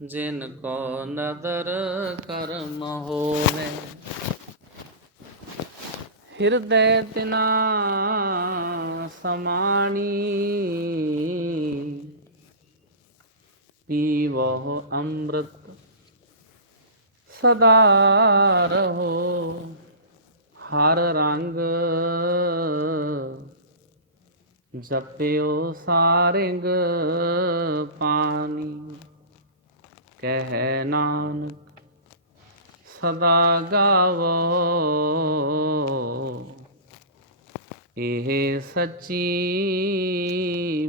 जिनको नदर कर्म होवे, हृदय तिना समाणी। पीवो अमृत सदा रहो, हर रंग जप्यो सारिंग पानी। कह नानक सदा गावो, एह सच्ची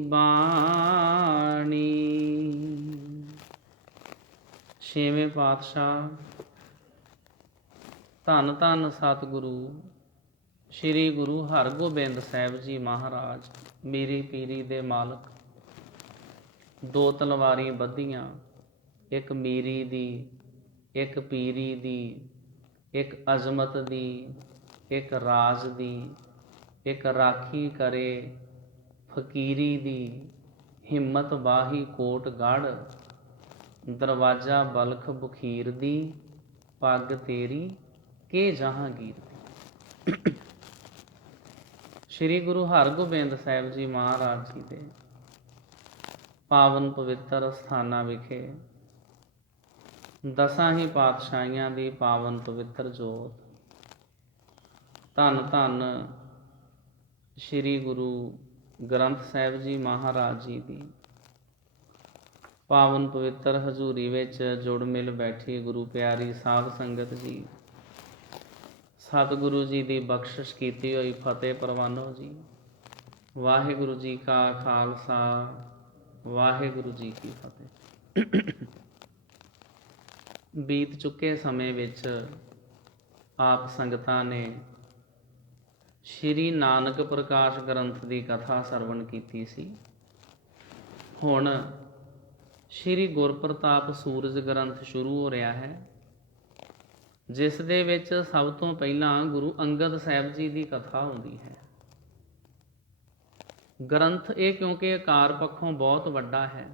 बाणी। छेवें पातशाह धन धन सतगुरु श्री गुरु हरगोबिंद साहिब जी महाराज मेरी पीरी दे मालक, दो तलवारी बधियां, एक मीरी दी, एक पीरी दी, एक अजमत दी, एक राज दी, एक राखी करे फकीरी दी। हिम्मत बाही कोट गढ़, दरवाजा बलख बुखीर दी। पग तेरी के जहांगीर दी। श्री गुरु हरगोबिंद साहिब जी महाराज जी दे पावन पवित्र ਸਥਾਨਾਂ ਵਿਖੇ ਦਸਾਂ ਹੀ ਪਾਤਸ਼ਾਹੀਆਂ ਦੀ ਪਾਵਨ ਪਵਿੱਤਰ ਜੋਤ, ਧੰਨ ਧੰਨ ਸ਼੍ਰੀ ਗੁਰੂ ਗ੍ਰੰਥ ਸਾਹਿਬ ਜੀ ਮਹਾਰਾਜ ਜੀ ਦੀ ਪਾਵਨ ਪਵਿੱਤਰ ਹਜ਼ੂਰੀ ਵਿੱਚ ਜੁੜ ਮਿਲ ਬੈਠੀ ਗੁਰੂ ਪਿਆਰੀ ਸਾਧ ਸੰਗਤ ਜੀ, ਸਤਿਗੁਰੂ ਜੀ ਦੀ ਬਖਸ਼ਿਸ਼ ਕੀਤੀ ਹੋਈ ਫਤਿਹ ਪ੍ਰਵਾਨੋ ਜੀ। ਵਾਹਿਗੁਰੂ ਜੀ ਕਾ ਖਾਲਸਾ, ਵਾਹਿਗੁਰੂ ਜੀ ਕੀ ਫਤਿਹ। ਬੀਤ ਚੁੱਕੇ ਸਮੇਂ ਵਿੱਚ ਆਪ ਸੰਗਤਾਂ ਨੇ ਸ਼੍ਰੀ ਨਾਨਕ ਪ੍ਰਕਾਸ਼ ਗ੍ਰੰਥ ਦੀ ਕਥਾ ਸਰਵਣ ਕੀਤੀ ਸੀ। ਹੁਣ ਸ਼੍ਰੀ ਗੁਰਪ੍ਰਤਾਪ ਸੂਰਜ ਗ੍ਰੰਥ ਸ਼ੁਰੂ ਹੋ ਰਿਹਾ ਹੈ, ਜਿਸ ਦੇ ਵਿੱਚ ਸਭ ਤੋਂ ਪਹਿਲਾਂ ਗੁਰੂ ਅੰਗਦ ਸਾਹਿਬ ਜੀ ਦੀ ਕਥਾ ਹੁੰਦੀ ਹੈ। ਗ੍ਰੰਥ ਇਹ ਕਿਉਂਕਿ ਆਕਾਰ ਪੱਖੋਂ ਬਹੁਤ ਵੱਡਾ ਹੈ,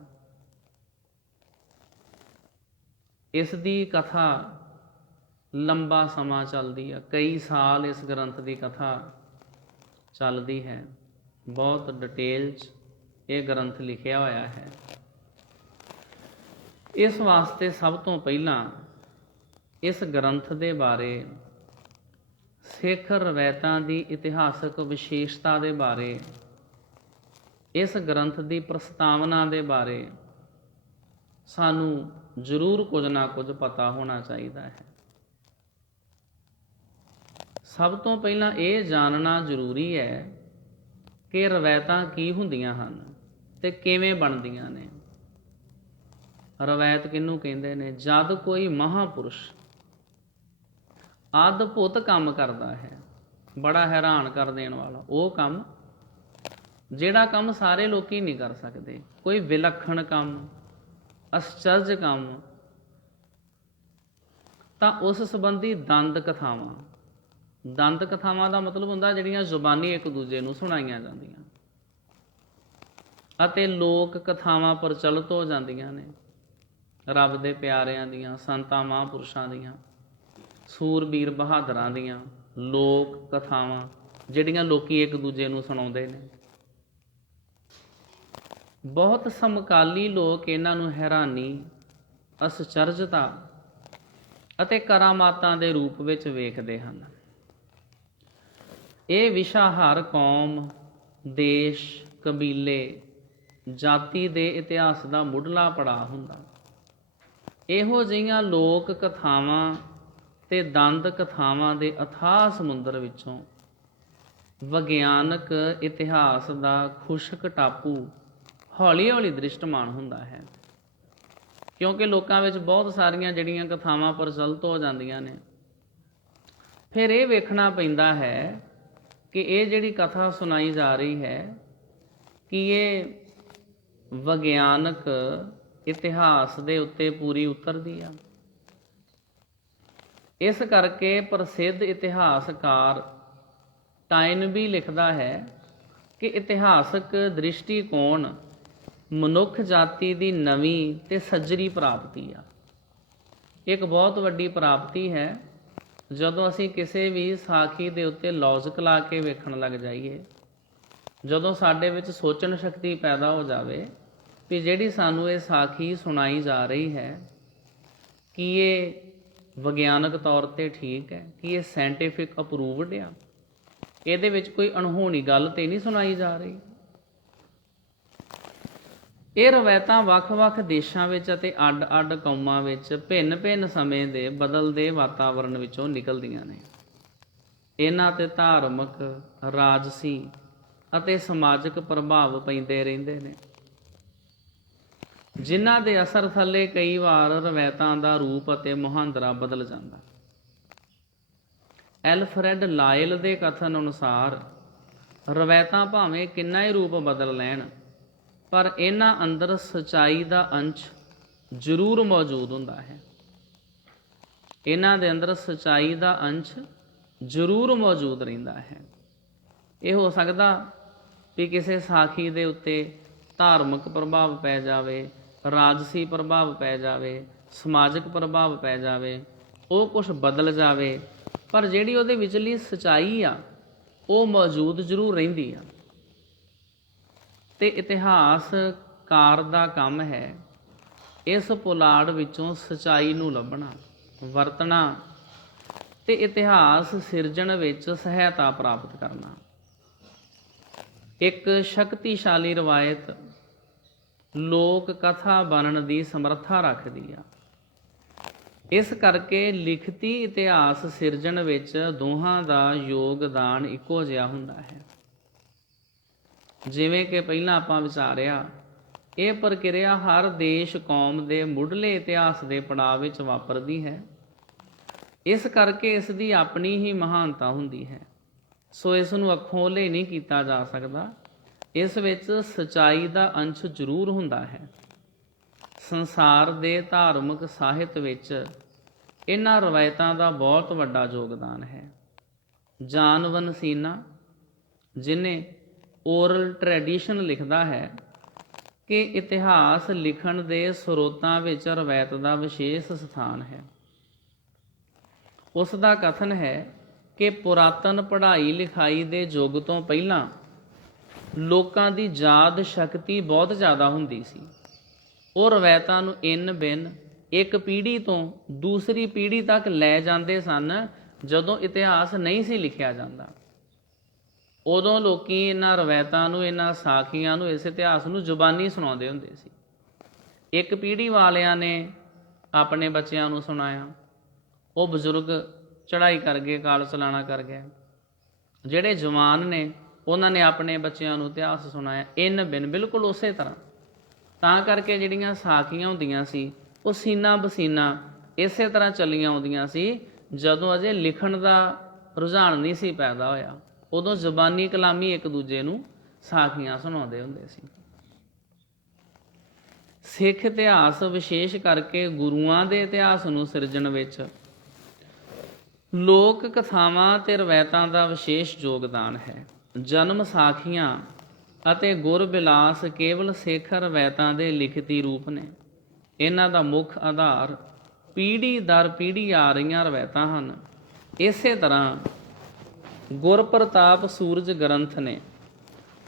ਇਸ ਦੀ ਕਥਾ ਲੰਬਾ ਸਮਾਂ ਚੱਲਦੀ ਹੈ। ਕਈ ਸਾਲ ਇਸ ਗ੍ਰੰਥ ਦੀ ਕਥਾ ਚੱਲਦੀ ਹੈ। ਬਹੁਤ ਡਿਟੇਲ 'ਚ ਇਹ ਗ੍ਰੰਥ ਲਿਖਿਆ ਹੋਇਆ ਹੈ। ਇਸ ਵਾਸਤੇ ਸਭ ਤੋਂ ਪਹਿਲਾਂ ਇਸ ਗ੍ਰੰਥ ਦੇ ਬਾਰੇ, ਸਿੱਖ ਰਵਾਇਤਾਂ ਦੀ ਇਤਿਹਾਸਕ ਵਿਸ਼ੇਸ਼ਤਾ ਦੇ ਬਾਰੇ, ਇਸ ਗ੍ਰੰਥ ਦੀ ਪ੍ਰਸਤਾਵਨਾ ਦੇ ਬਾਰੇ ਸਾਨੂੰ ਜ਼ਰੂਰ ਕੁਝ ਨਾ ਕੁਝ ਪਤਾ ਹੋਣਾ ਚਾਹੀਦਾ ਹੈ। ਸਭ ਤੋਂ ਪਹਿਲਾਂ ਇਹ ਜਾਣਨਾ ਜ਼ਰੂਰੀ ਹੈ ਕਿ ਰਵਾਇਤਾਂ ਕੀ ਹੁੰਦੀਆਂ ਹਨ ਤੇ ਕਿਵੇਂ ਬਣਦੀਆਂ ਨੇ। ਰਵਾਇਤ ਕਿਹਨੂੰ ਕਹਿੰਦੇ ਨੇ? ਜਦ ਕੋਈ ਮਹਾਂਪੁਰਸ਼ ਅਦਭੁਤ ਕੰਮ ਕਰਦਾ ਹੈ, ਬੜਾ ਹੈਰਾਨ ਕਰ ਦੇਣ ਵਾਲਾ ਉਹ ਕੰਮ, ਜਿਹੜਾ ਕੰਮ ਸਾਰੇ ਲੋਕੀ ਨਹੀਂ ਕਰ ਸਕਦੇ, ਕੋਈ ਵਿਲੱਖਣ ਕੰਮ, ਅਸਚਰਜ ਕੰਮ, ਤਾਂ ਉਸ ਸੰਬੰਧੀ ਦੰਦ ਕਥਾਵਾਂ। ਦੰਦ ਕਥਾਵਾਂ ਦਾ ਮਤਲਬ ਹੁੰਦਾ ਜਿਹੜੀਆਂ ਜ਼ੁਬਾਨੀ ਇੱਕ ਦੂਜੇ ਨੂੰ ਸੁਣਾਈਆਂ ਜਾਂਦੀਆਂ ਅਤੇ ਲੋਕ ਕਥਾਵਾਂ ਪ੍ਰਚਲਿਤ ਹੋ ਜਾਂਦੀਆਂ ਨੇ। ਰੱਬ ਦੇ ਪਿਆਰਿਆਂ ਦੀਆਂ, ਸੰਤਾਂ ਮਹਾਂਪੁਰਸ਼ਾਂ ਦੀਆਂ, ਸੂਰਬੀਰ ਬਹਾਦਰਾਂ ਦੀਆਂ ਲੋਕ ਕਥਾਵਾਂ ਜਿਹੜੀਆਂ ਲੋਕੀ ਇੱਕ ਦੂਜੇ ਨੂੰ ਸੁਣਾਉਂਦੇ ਨੇ। ਬਹੁਤ ਸਮਕਾਲੀ ਲੋਕ ਇਹਨਾਂ ਨੂੰ ਹੈਰਾਨੀ, ਅਸਚਰਜਤਾ ਅਤੇ ਕਰਾਮਾਤਾਂ ਦੇ ਰੂਪ ਵਿੱਚ ਵੇਖਦੇ ਹਨ। ਇਹ ਵਿਸ਼ਾ ਹਰ ਕੌਮ, ਦੇਸ਼, ਕਬੀਲੇ, ਜਾਤੀ ਦੇ ਇਤਿਹਾਸ ਦਾ ਮੁੱਢਲਾ ਪੜਾਅ ਹੁੰਦਾ। ਇਹੋ ਜਿਹੀਆਂ ਲੋਕ ਕਥਾਵਾਂ ਤੇ ਦੰਦ ਕਥਾਵਾਂ ਦੇ ਅਥਾਹ ਸਮੁੰਦਰ ਵਿੱਚੋਂ ਵਿਗਿਆਨਕ ਇਤਿਹਾਸ ਦਾ ਖੁਸ਼ਕ ਟਾਪੂ ਹੌਲੀ ਹੌਲੀ ਦ੍ਰਿਸ਼ਟਮਾਨ ਹੁੰਦਾ ਹੈ, ਕਿਉਂਕਿ ਲੋਕਾਂ ਵਿੱਚ ਬਹੁਤ ਸਾਰੀਆਂ ਜਿਹੜੀਆਂ ਕਥਾਵਾਂ ਪ੍ਰਚਲਿਤ ਹੋ ਜਾਂਦੀਆਂ ਨੇ। ਫਿਰ ਇਹ ਵੇਖਣਾ ਪੈਂਦਾ ਹੈ ਕਿ ਇਹ ਜਿਹੜੀ ਕਥਾ ਸੁਣਾਈ ਜਾ ਰਹੀ ਹੈ ਕਿ ਇਹ ਵਿਗਿਆਨਕ ਇਤਿਹਾਸ ਦੇ ਉੱਤੇ ਪੂਰੀ ਉਤਰਦੀ ਆ। ਇਸ ਕਰਕੇ ਪ੍ਰਸਿੱਧ ਇਤਿਹਾਸਕਾਰ ਟਾਇਨਬੀ ਲਿਖਦਾ ਹੈ ਕਿ ਇਤਿਹਾਸਕ ਦ੍ਰਿਸ਼ਟੀਕੋਣ ਮਨੁੱਖ ਜਾਤੀ ਦੀ ਨਵੀਂ ਤੇ ਸੱਜਰੀ ਪ੍ਰਾਪਤੀ ਆ। ਇੱਕ ਬਹੁਤ ਵੱਡੀ ਪ੍ਰਾਪਤੀ ਹੈ ਜਦੋਂ ਅਸੀਂ ਕਿਸੇ ਵੀ ਸਾਖੀ ਦੇ ਉੱਤੇ ਲੌਜਿਕ ਲਾ ਕੇ ਵੇਖਣ ਲੱਗ ਜਾਈਏ, ਜਦੋਂ ਸਾਡੇ ਵਿੱਚ ਸੋਚਣ ਸ਼ਕਤੀ ਪੈਦਾ ਹੋ ਜਾਵੇ ਵੀ ਜਿਹੜੀ ਸਾਨੂੰ ਇਹ ਸਾਖੀ ਸੁਣਾਈ ਜਾ ਰਹੀ ਹੈ ਕਿ ਇਹ ਵਿਗਿਆਨਕ ਤੌਰ 'ਤੇ ਠੀਕ ਹੈ, ਕਿ ਇਹ ਸਾਇੰਟੀਫਿਕ ਅਪਰੂਵਡ ਆ, ਇਹਦੇ ਵਿੱਚ ਕੋਈ ਅਣਹੋਣੀ ਗੱਲ ਤੇ ਨਹੀਂ ਸੁਣਾਈ ਜਾ ਰਹੀ। ਇਹ ਰਵਾਇਤਾਂ ਵੱਖ-ਵੱਖ ਦੇਸ਼ਾਂ ਵਿੱਚ ਅਤੇ ਅੱਡ-ਅੱਡ ਕੌਮਾਂ ਵਿੱਚ ਭਿੰਨ-ਭਿੰਨ ਸਮੇਂ ਦੇ ਬਦਲਦੇ ਵਾਤਾਵਰਣ ਵਿੱਚੋਂ ਨਿਕਲਦੀਆਂ ਨੇ। ਇਹਨਾਂ 'ਤੇ ਧਾਰਮਿਕ, ਰਾਜਸੀ ਅਤੇ ਸਮਾਜਿਕ ਪ੍ਰਭਾਵ ਪੈਂਦੇ ਰਹਿੰਦੇ ਨੇ, ਜਿਨ੍ਹਾਂ ਦੇ ਅਸਰ ਥੱਲੇ ਕਈ ਵਾਰ ਰਵਾਇਤਾਂ ਦਾ ਰੂਪ ਅਤੇ ਮੁਹਾਂਦਰਾ ਬਦਲ ਜਾਂਦਾ। ਐਲਫਰੈਡ ਲਾਇਲ ਦੇ ਕਥਨ ਅਨੁਸਾਰ ਰਵਾਇਤਾਂ ਭਾਵੇਂ ਕਿੰਨਾ ਹੀ ਰੂਪ ਬਦਲ ਲੈਣ, ਪਰ ਇਹਨਾਂ ਅੰਦਰ ਸੱਚਾਈ ਦਾ ਅੰਸ਼ ਜ਼ਰੂਰ ਮੌਜੂਦ ਹੁੰਦਾ ਹੈ। ਇਹਨਾਂ ਦੇ ਅੰਦਰ ਸੱਚਾਈ ਦਾ ਅੰਸ਼ ਜ਼ਰੂਰ ਮੌਜੂਦ ਰਹਿੰਦਾ ਹੈ। ਇਹ ਹੋ ਸਕਦਾ ਵੀ ਕਿਸੇ ਸਾਖੀ ਦੇ ਉੱਤੇ ਧਾਰਮਿਕ ਪ੍ਰਭਾਵ ਪੈ ਜਾਵੇ, ਰਾਜਸੀ ਪ੍ਰਭਾਵ ਪੈ ਜਾਵੇ, ਸਮਾਜਿਕ ਪ੍ਰਭਾਵ ਪੈ ਜਾਵੇ, ਉਹ ਕੁਛ ਬਦਲ ਜਾਵੇ, ਪਰ ਜਿਹੜੀ ਉਹਦੇ ਵਿਚਲੀ ਸੱਚਾਈ ਆ ਉਹ ਮੌਜੂਦ ਜ਼ਰੂਰ ਰਹਿੰਦੀ ਆ। ਅਤੇ ਇਤਿਹਾਸਕਾਰ ਦਾ ਕੰਮ ਹੈ ਇਸ ਪੁਲਾੜ ਵਿੱਚੋਂ ਸੱਚਾਈ ਨੂੰ ਲੱਭਣਾ, ਵਰਤਣਾ ਅਤੇ ਇਤਿਹਾਸ ਸਿਰਜਣ ਵਿੱਚ ਸਹਾਇਤਾ ਪ੍ਰਾਪਤ ਕਰਨਾ। ਇੱਕ ਸ਼ਕਤੀਸ਼ਾਲੀ ਰਵਾਇਤ ਲੋਕ ਕਥਾ ਬਣਨ ਦੀ ਸਮਰੱਥਾ ਰੱਖਦੀ ਆ। ਇਸ ਕਰਕੇ ਲਿਖਤੀ ਇਤਿਹਾਸ ਸਿਰਜਣ ਵਿੱਚ ਦੋਹਾਂ ਦਾ ਯੋਗਦਾਨ ਇੱਕੋ ਜਿਹਾ ਹੁੰਦਾ ਹੈ। ਜਿਵੇਂ ਕਿ ਪਹਿਲਾਂ ਆਪਾਂ ਵਿਚਾਰਿਆ, ਇਹ ਪ੍ਰਕਿਰਿਆ ਹਰ ਦੇਸ਼ ਕੌਮ ਦੇ ਮੁੱਢਲੇ ਇਤਿਹਾਸ ਦੇ ਪੜਾਅ ਵਿੱਚ ਵਾਪਰਦੀ ਹੈ। ਇਸ ਕਰਕੇ ਇਸ ਦੀ ਆਪਣੀ ਹੀ ਮਹਾਨਤਾ ਹੁੰਦੀ ਹੈ। ਸੋ ਇਸ ਨੂੰ ਅੱਖੋਂ ਓਹਲੇ ਨਹੀਂ ਕੀਤਾ ਜਾ ਸਕਦਾ। ਇਸ ਵਿੱਚ ਸੱਚਾਈ ਦਾ ਅੰਸ਼ ਜ਼ਰੂਰ ਹੁੰਦਾ ਹੈ। ਸੰਸਾਰ ਦੇ ਧਾਰਮਿਕ ਸਾਹਿਤ ਵਿੱਚ ਇਹਨਾਂ ਰਵਾਇਤਾਂ ਦਾ ਬਹੁਤ ਵੱਡਾ ਯੋਗਦਾਨ ਹੈ। ਜਾਨ ਵਨਸੀਨਾ, ਜਿਹਨੇ ਓਰਲ ਟ੍ਰੈਡੀਸ਼ਨ ਲਿਖਦਾ ਹੈ ਕਿ ਇਤਿਹਾਸ ਲਿਖਣ ਦੇ ਸਰੋਤਾਂ ਵਿੱਚ ਰਵਾਇਤ ਦਾ ਵਿਸ਼ੇਸ਼ ਸਥਾਨ ਹੈ। ਉਸ ਦਾ ਕਥਨ ਹੈ ਕਿ ਪੁਰਾਤਨ ਪੜ੍ਹਾਈ ਲਿਖਾਈ ਦੇ ਯੁੱਗ ਤੋਂ ਪਹਿਲਾਂ ਲੋਕਾਂ ਦੀ ਯਾਦ ਸ਼ਕਤੀ ਬਹੁਤ ਜ਼ਿਆਦਾ ਹੁੰਦੀ ਸੀ। ਉਹ ਰਵਾਇਤਾਂ ਨੂੰ ਇੰਨ ਬਿੰਨ ਇੱਕ ਪੀੜ੍ਹੀ ਤੋਂ ਦੂਸਰੀ ਪੀੜ੍ਹੀ ਤੱਕ ਲੈ ਜਾਂਦੇ ਸਨ। ਜਦੋਂ ਇਤਿਹਾਸ ਨਹੀਂ ਸੀ ਲਿਖਿਆ ਜਾਂਦਾ, ਉਦੋਂ ਲੋਕ ਇਹਨਾਂ ਰਵਾਇਤਾਂ ਨੂੰ, ਇਹਨਾਂ ਸਾਖੀਆਂ ਨੂੰ, ਇਸ ਇਤਿਹਾਸ ਨੂੰ ਜ਼ੁਬਾਨੀ ਸੁਣਾਉਂਦੇ ਹੁੰਦੇ ਸੀ। ਇੱਕ ਪੀੜ੍ਹੀ ਵਾਲਿਆਂ ਨੇ ਆਪਣੇ ਬੱਚਿਆਂ ਨੂੰ ਸੁਣਾਇਆ, ਉਹ ਬਜ਼ੁਰਗ ਚੜ੍ਹਾਈ ਕਰ ਗਏ, ਕਾਲ ਚਲਾਣਾ ਕਰ ਗਏ। ਜਿਹੜੇ ਜਵਾਨ ਨੇ ਉਹਨਾਂ ਨੇ ਆਪਣੇ ਬੱਚਿਆਂ ਨੂੰ ਇਤਿਹਾਸ ਸੁਣਾਇਆ, ਇੰਨ ਬਿੰਨ ਬਿਲਕੁਲ ਉਸੇ ਤਰ੍ਹਾਂ। ਤਾਂ ਕਰਕੇ ਜਿਹੜੀਆਂ ਸਾਖੀਆਂ ਹੁੰਦੀਆਂ ਸੀ ਉਹ ਸੀਨਾ ਬਸੀਨਾ ਇਸੇ ਤਰ੍ਹਾਂ ਚੱਲੀਆਂ ਆਉਂਦੀਆਂ ਸੀ। ਜਦੋਂ ਅਜੇ ਲਿਖਣ ਦਾ ਰੁਝਾਨ ਨਹੀਂ ਸੀ ਪੈਦਾ ਹੋਇਆ, ਉਦੋਂ ਜ਼ਬਾਨੀ ਕਲਾਮੀ ਇੱਕ ਦੂਜੇ ਨੂੰ ਸਾਖੀਆਂ ਸੁਣਾਉਂਦੇ ਹੁੰਦੇ ਸੀ। ਸਿੱਖ ਇਤਿਹਾਸ ਵਿਸ਼ੇਸ਼ ਕਰਕੇ ਗੁਰੂਆਂ ਦੇ ਇਤਿਹਾਸ ਨੂੰ ਸਿਰਜਣ ਵਿੱਚ ਲੋਕ ਕਥਾਵਾਂ ਅਤੇ ਰਵਾਇਤਾਂ ਦਾ ਵਿਸ਼ੇਸ਼ ਯੋਗਦਾਨ ਹੈ। ਜਨਮ ਸਾਖੀਆਂ ਅਤੇ ਗੁਰਬਿਲਾਸ ਕੇਵਲ ਸਿੱਖ ਰਵਾਇਤਾਂ ਦੇ ਲਿਖਤੀ ਰੂਪ ਨੇ। ਇਹਨਾਂ ਦਾ ਮੁੱਖ ਆਧਾਰ ਪੀੜ੍ਹੀ ਦਰ ਪੀੜ੍ਹੀ ਆ ਰਹੀਆਂ ਰਵਾਇਤਾਂ ਹਨ। ਇਸੇ ਤਰ੍ਹਾਂ ਗੁਰਪ੍ਰਤਾਪ ਸੂਰਜ ਗ੍ਰੰਥ ਨੇ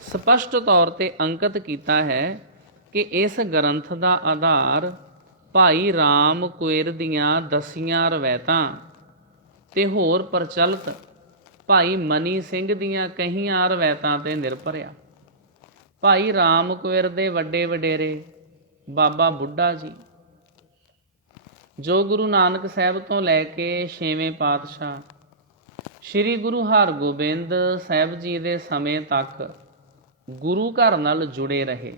ਸਪਸ਼ਟ ਤੌਰ 'ਤੇ ਅੰਕਿਤ ਕੀਤਾ ਹੈ ਕਿ ਇਸ ਗ੍ਰੰਥ ਦਾ ਆਧਾਰ ਭਾਈ ਰਾਮ ਕੁਇਰ ਦੀਆਂ ਦਸੀਆਂ ਰਵਾਇਤਾਂ ਅਤੇ ਹੋਰ ਪ੍ਰਚਲਿਤ ਭਾਈ ਮਨੀ ਸਿੰਘ ਦੀਆਂ ਕਈਆਂ ਰਵਾਇਤਾਂ 'ਤੇ ਨਿਰਭਰ ਆ। ਭਾਈ ਰਾਮ ਕੁਇਰ ਦੇ ਵੱਡੇ ਵਡੇਰੇ ਬਾਬਾ ਬੁੱਢਾ ਜੀ, ਜੋ ਗੁਰੂ ਨਾਨਕ ਸਾਹਿਬ ਤੋਂ ਲੈ ਕੇ 6ਵੇਂ ਪਾਤਸ਼ਾਹ ਸ਼੍ਰੀ ਗੁਰੂ ਹਰਗੋਬਿੰਦ ਸਾਹਿਬ ਜੀ ਦੇ ਸਮੇਂ ਤੱਕ ਗੁਰੂ ਘਰ ਨਾਲ ਜੁੜੇ ਰਹੇ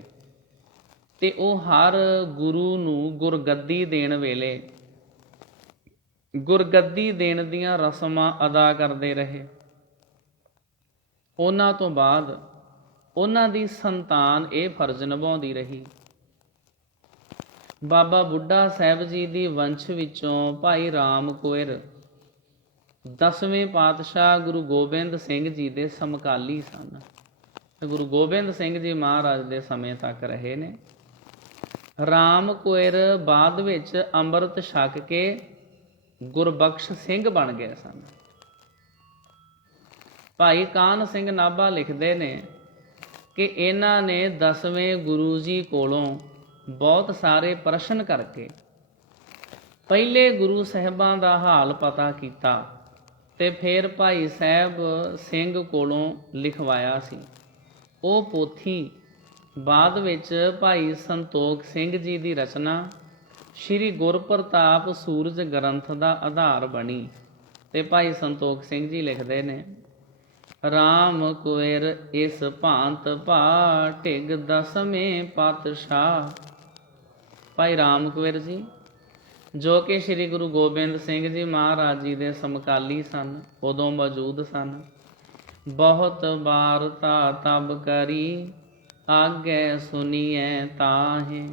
ਅਤੇ ਉਹ ਹਰ ਗੁਰੂ ਨੂੰ ਗੁਰਗੱਦੀ ਦੇਣ ਵੇਲੇ ਗੁਰਗੱਦੀ ਦੇਣ ਦੀਆਂ ਰਸਮਾਂ ਅਦਾ ਕਰਦੇ ਰਹੇ। ਉਹਨਾਂ ਤੋਂ ਬਾਅਦ ਉਹਨਾਂ ਦੀ ਸੰਤਾਨ ਇਹ ਫਰਜ਼ ਨਿਭਾਉਂਦੀ ਰਹੀ। ਬਾਬਾ ਬੁੱਢਾ ਸਾਹਿਬ ਜੀ ਦੀ ਵੰਸ਼ ਵਿੱਚੋਂ ਭਾਈ ਰਾਮ ਕੁਇਰ 10ਵੇਂ ਪਾਤਸ਼ਾਹ ਗੁਰੂ ਗੋਬਿੰਦ ਸਿੰਘ ਜੀ ਦੇ ਸਮਕਾਲੀ ਸਨ। ਗੁਰੂ ਗੋਬਿੰਦ ਸਿੰਘ ਜੀ ਮਹਾਰਾਜ ਦੇ ਸਮੇਂ ਤੱਕ ਰਹੇ ਨੇ। ਰਾਮ ਕੋਇਰ ਬਾਅਦ ਵਿੱਚ ਅੰਮ੍ਰਿਤ ਛਕ ਕੇ ਗੁਰਬਖਸ਼ ਸਿੰਘ ਬਣ ਗਏ ਸਨ। ਭਾਈ ਕਾਨ੍ਹ ਸਿੰਘ ਨਾਭਾ ਲਿਖਦੇ ਨੇ ਕਿ ਇਹਨਾਂ ਨੇ 10ਵੇਂ ਗੁਰੂ ਜੀ ਕੋਲੋਂ ਬਹੁਤ ਸਾਰੇ ਪ੍ਰਸ਼ਨ ਕਰਕੇ ਪਹਿਲੇ ਗੁਰੂ ਸਾਹਿਬਾਂ ਦਾ ਹਾਲ ਪਤਾ ਕੀਤਾ ਤੇ ਫਿਰ ਭਾਈ ਸਾਹਿਬ ਸਿੰਘ ਕੋਲੋਂ ਲਿਖਵਾਇਆ ਸੀ। ਉਹ ਪੋਥੀ ਬਾਅਦ ਵਿੱਚ ਭਾਈ ਸੰਤੋਖ ਸਿੰਘ ਜੀ ਦੀ ਰਚਨਾ ਸ਼੍ਰੀ ਗੁਰਪ੍ਰਤਾਪ ਸੂਰਜ ਗ੍ਰੰਥ ਦਾ ਆਧਾਰ ਬਣੀ। ਤੇ ਭਾਈ ਸੰਤੋਖ ਸਿੰਘ ਜੀ ਲਿਖਦੇ ਨੇ, ਰਾਮ ਕੁਇਰ ਇਸ ਭਾਂਤ ਭਾ ਢਿਗ 10ਵੇਂ ਪਾਤਸ਼ਾਹ। ਭਾਈ ਰਾਮ ਕੁਇਰ ਜੀ ਜੋ ਕਿ ਸ੍ਰੀ ਗੁਰੂ ਗੋਬਿੰਦ ਸਿੰਘ ਜੀ ਮਹਾਰਾਜ ਜੀ ਦੇ ਸਮਕਾਲੀ ਸਨ, ਉਦੋਂ ਮੌਜੂਦ ਸਨ। ਬਹੁਤ ਵਾਰ ਤਾ ਤਬ ਕਰੀ ਆਗੇ ਸੁਨੀਐ ਤਾਹੇ।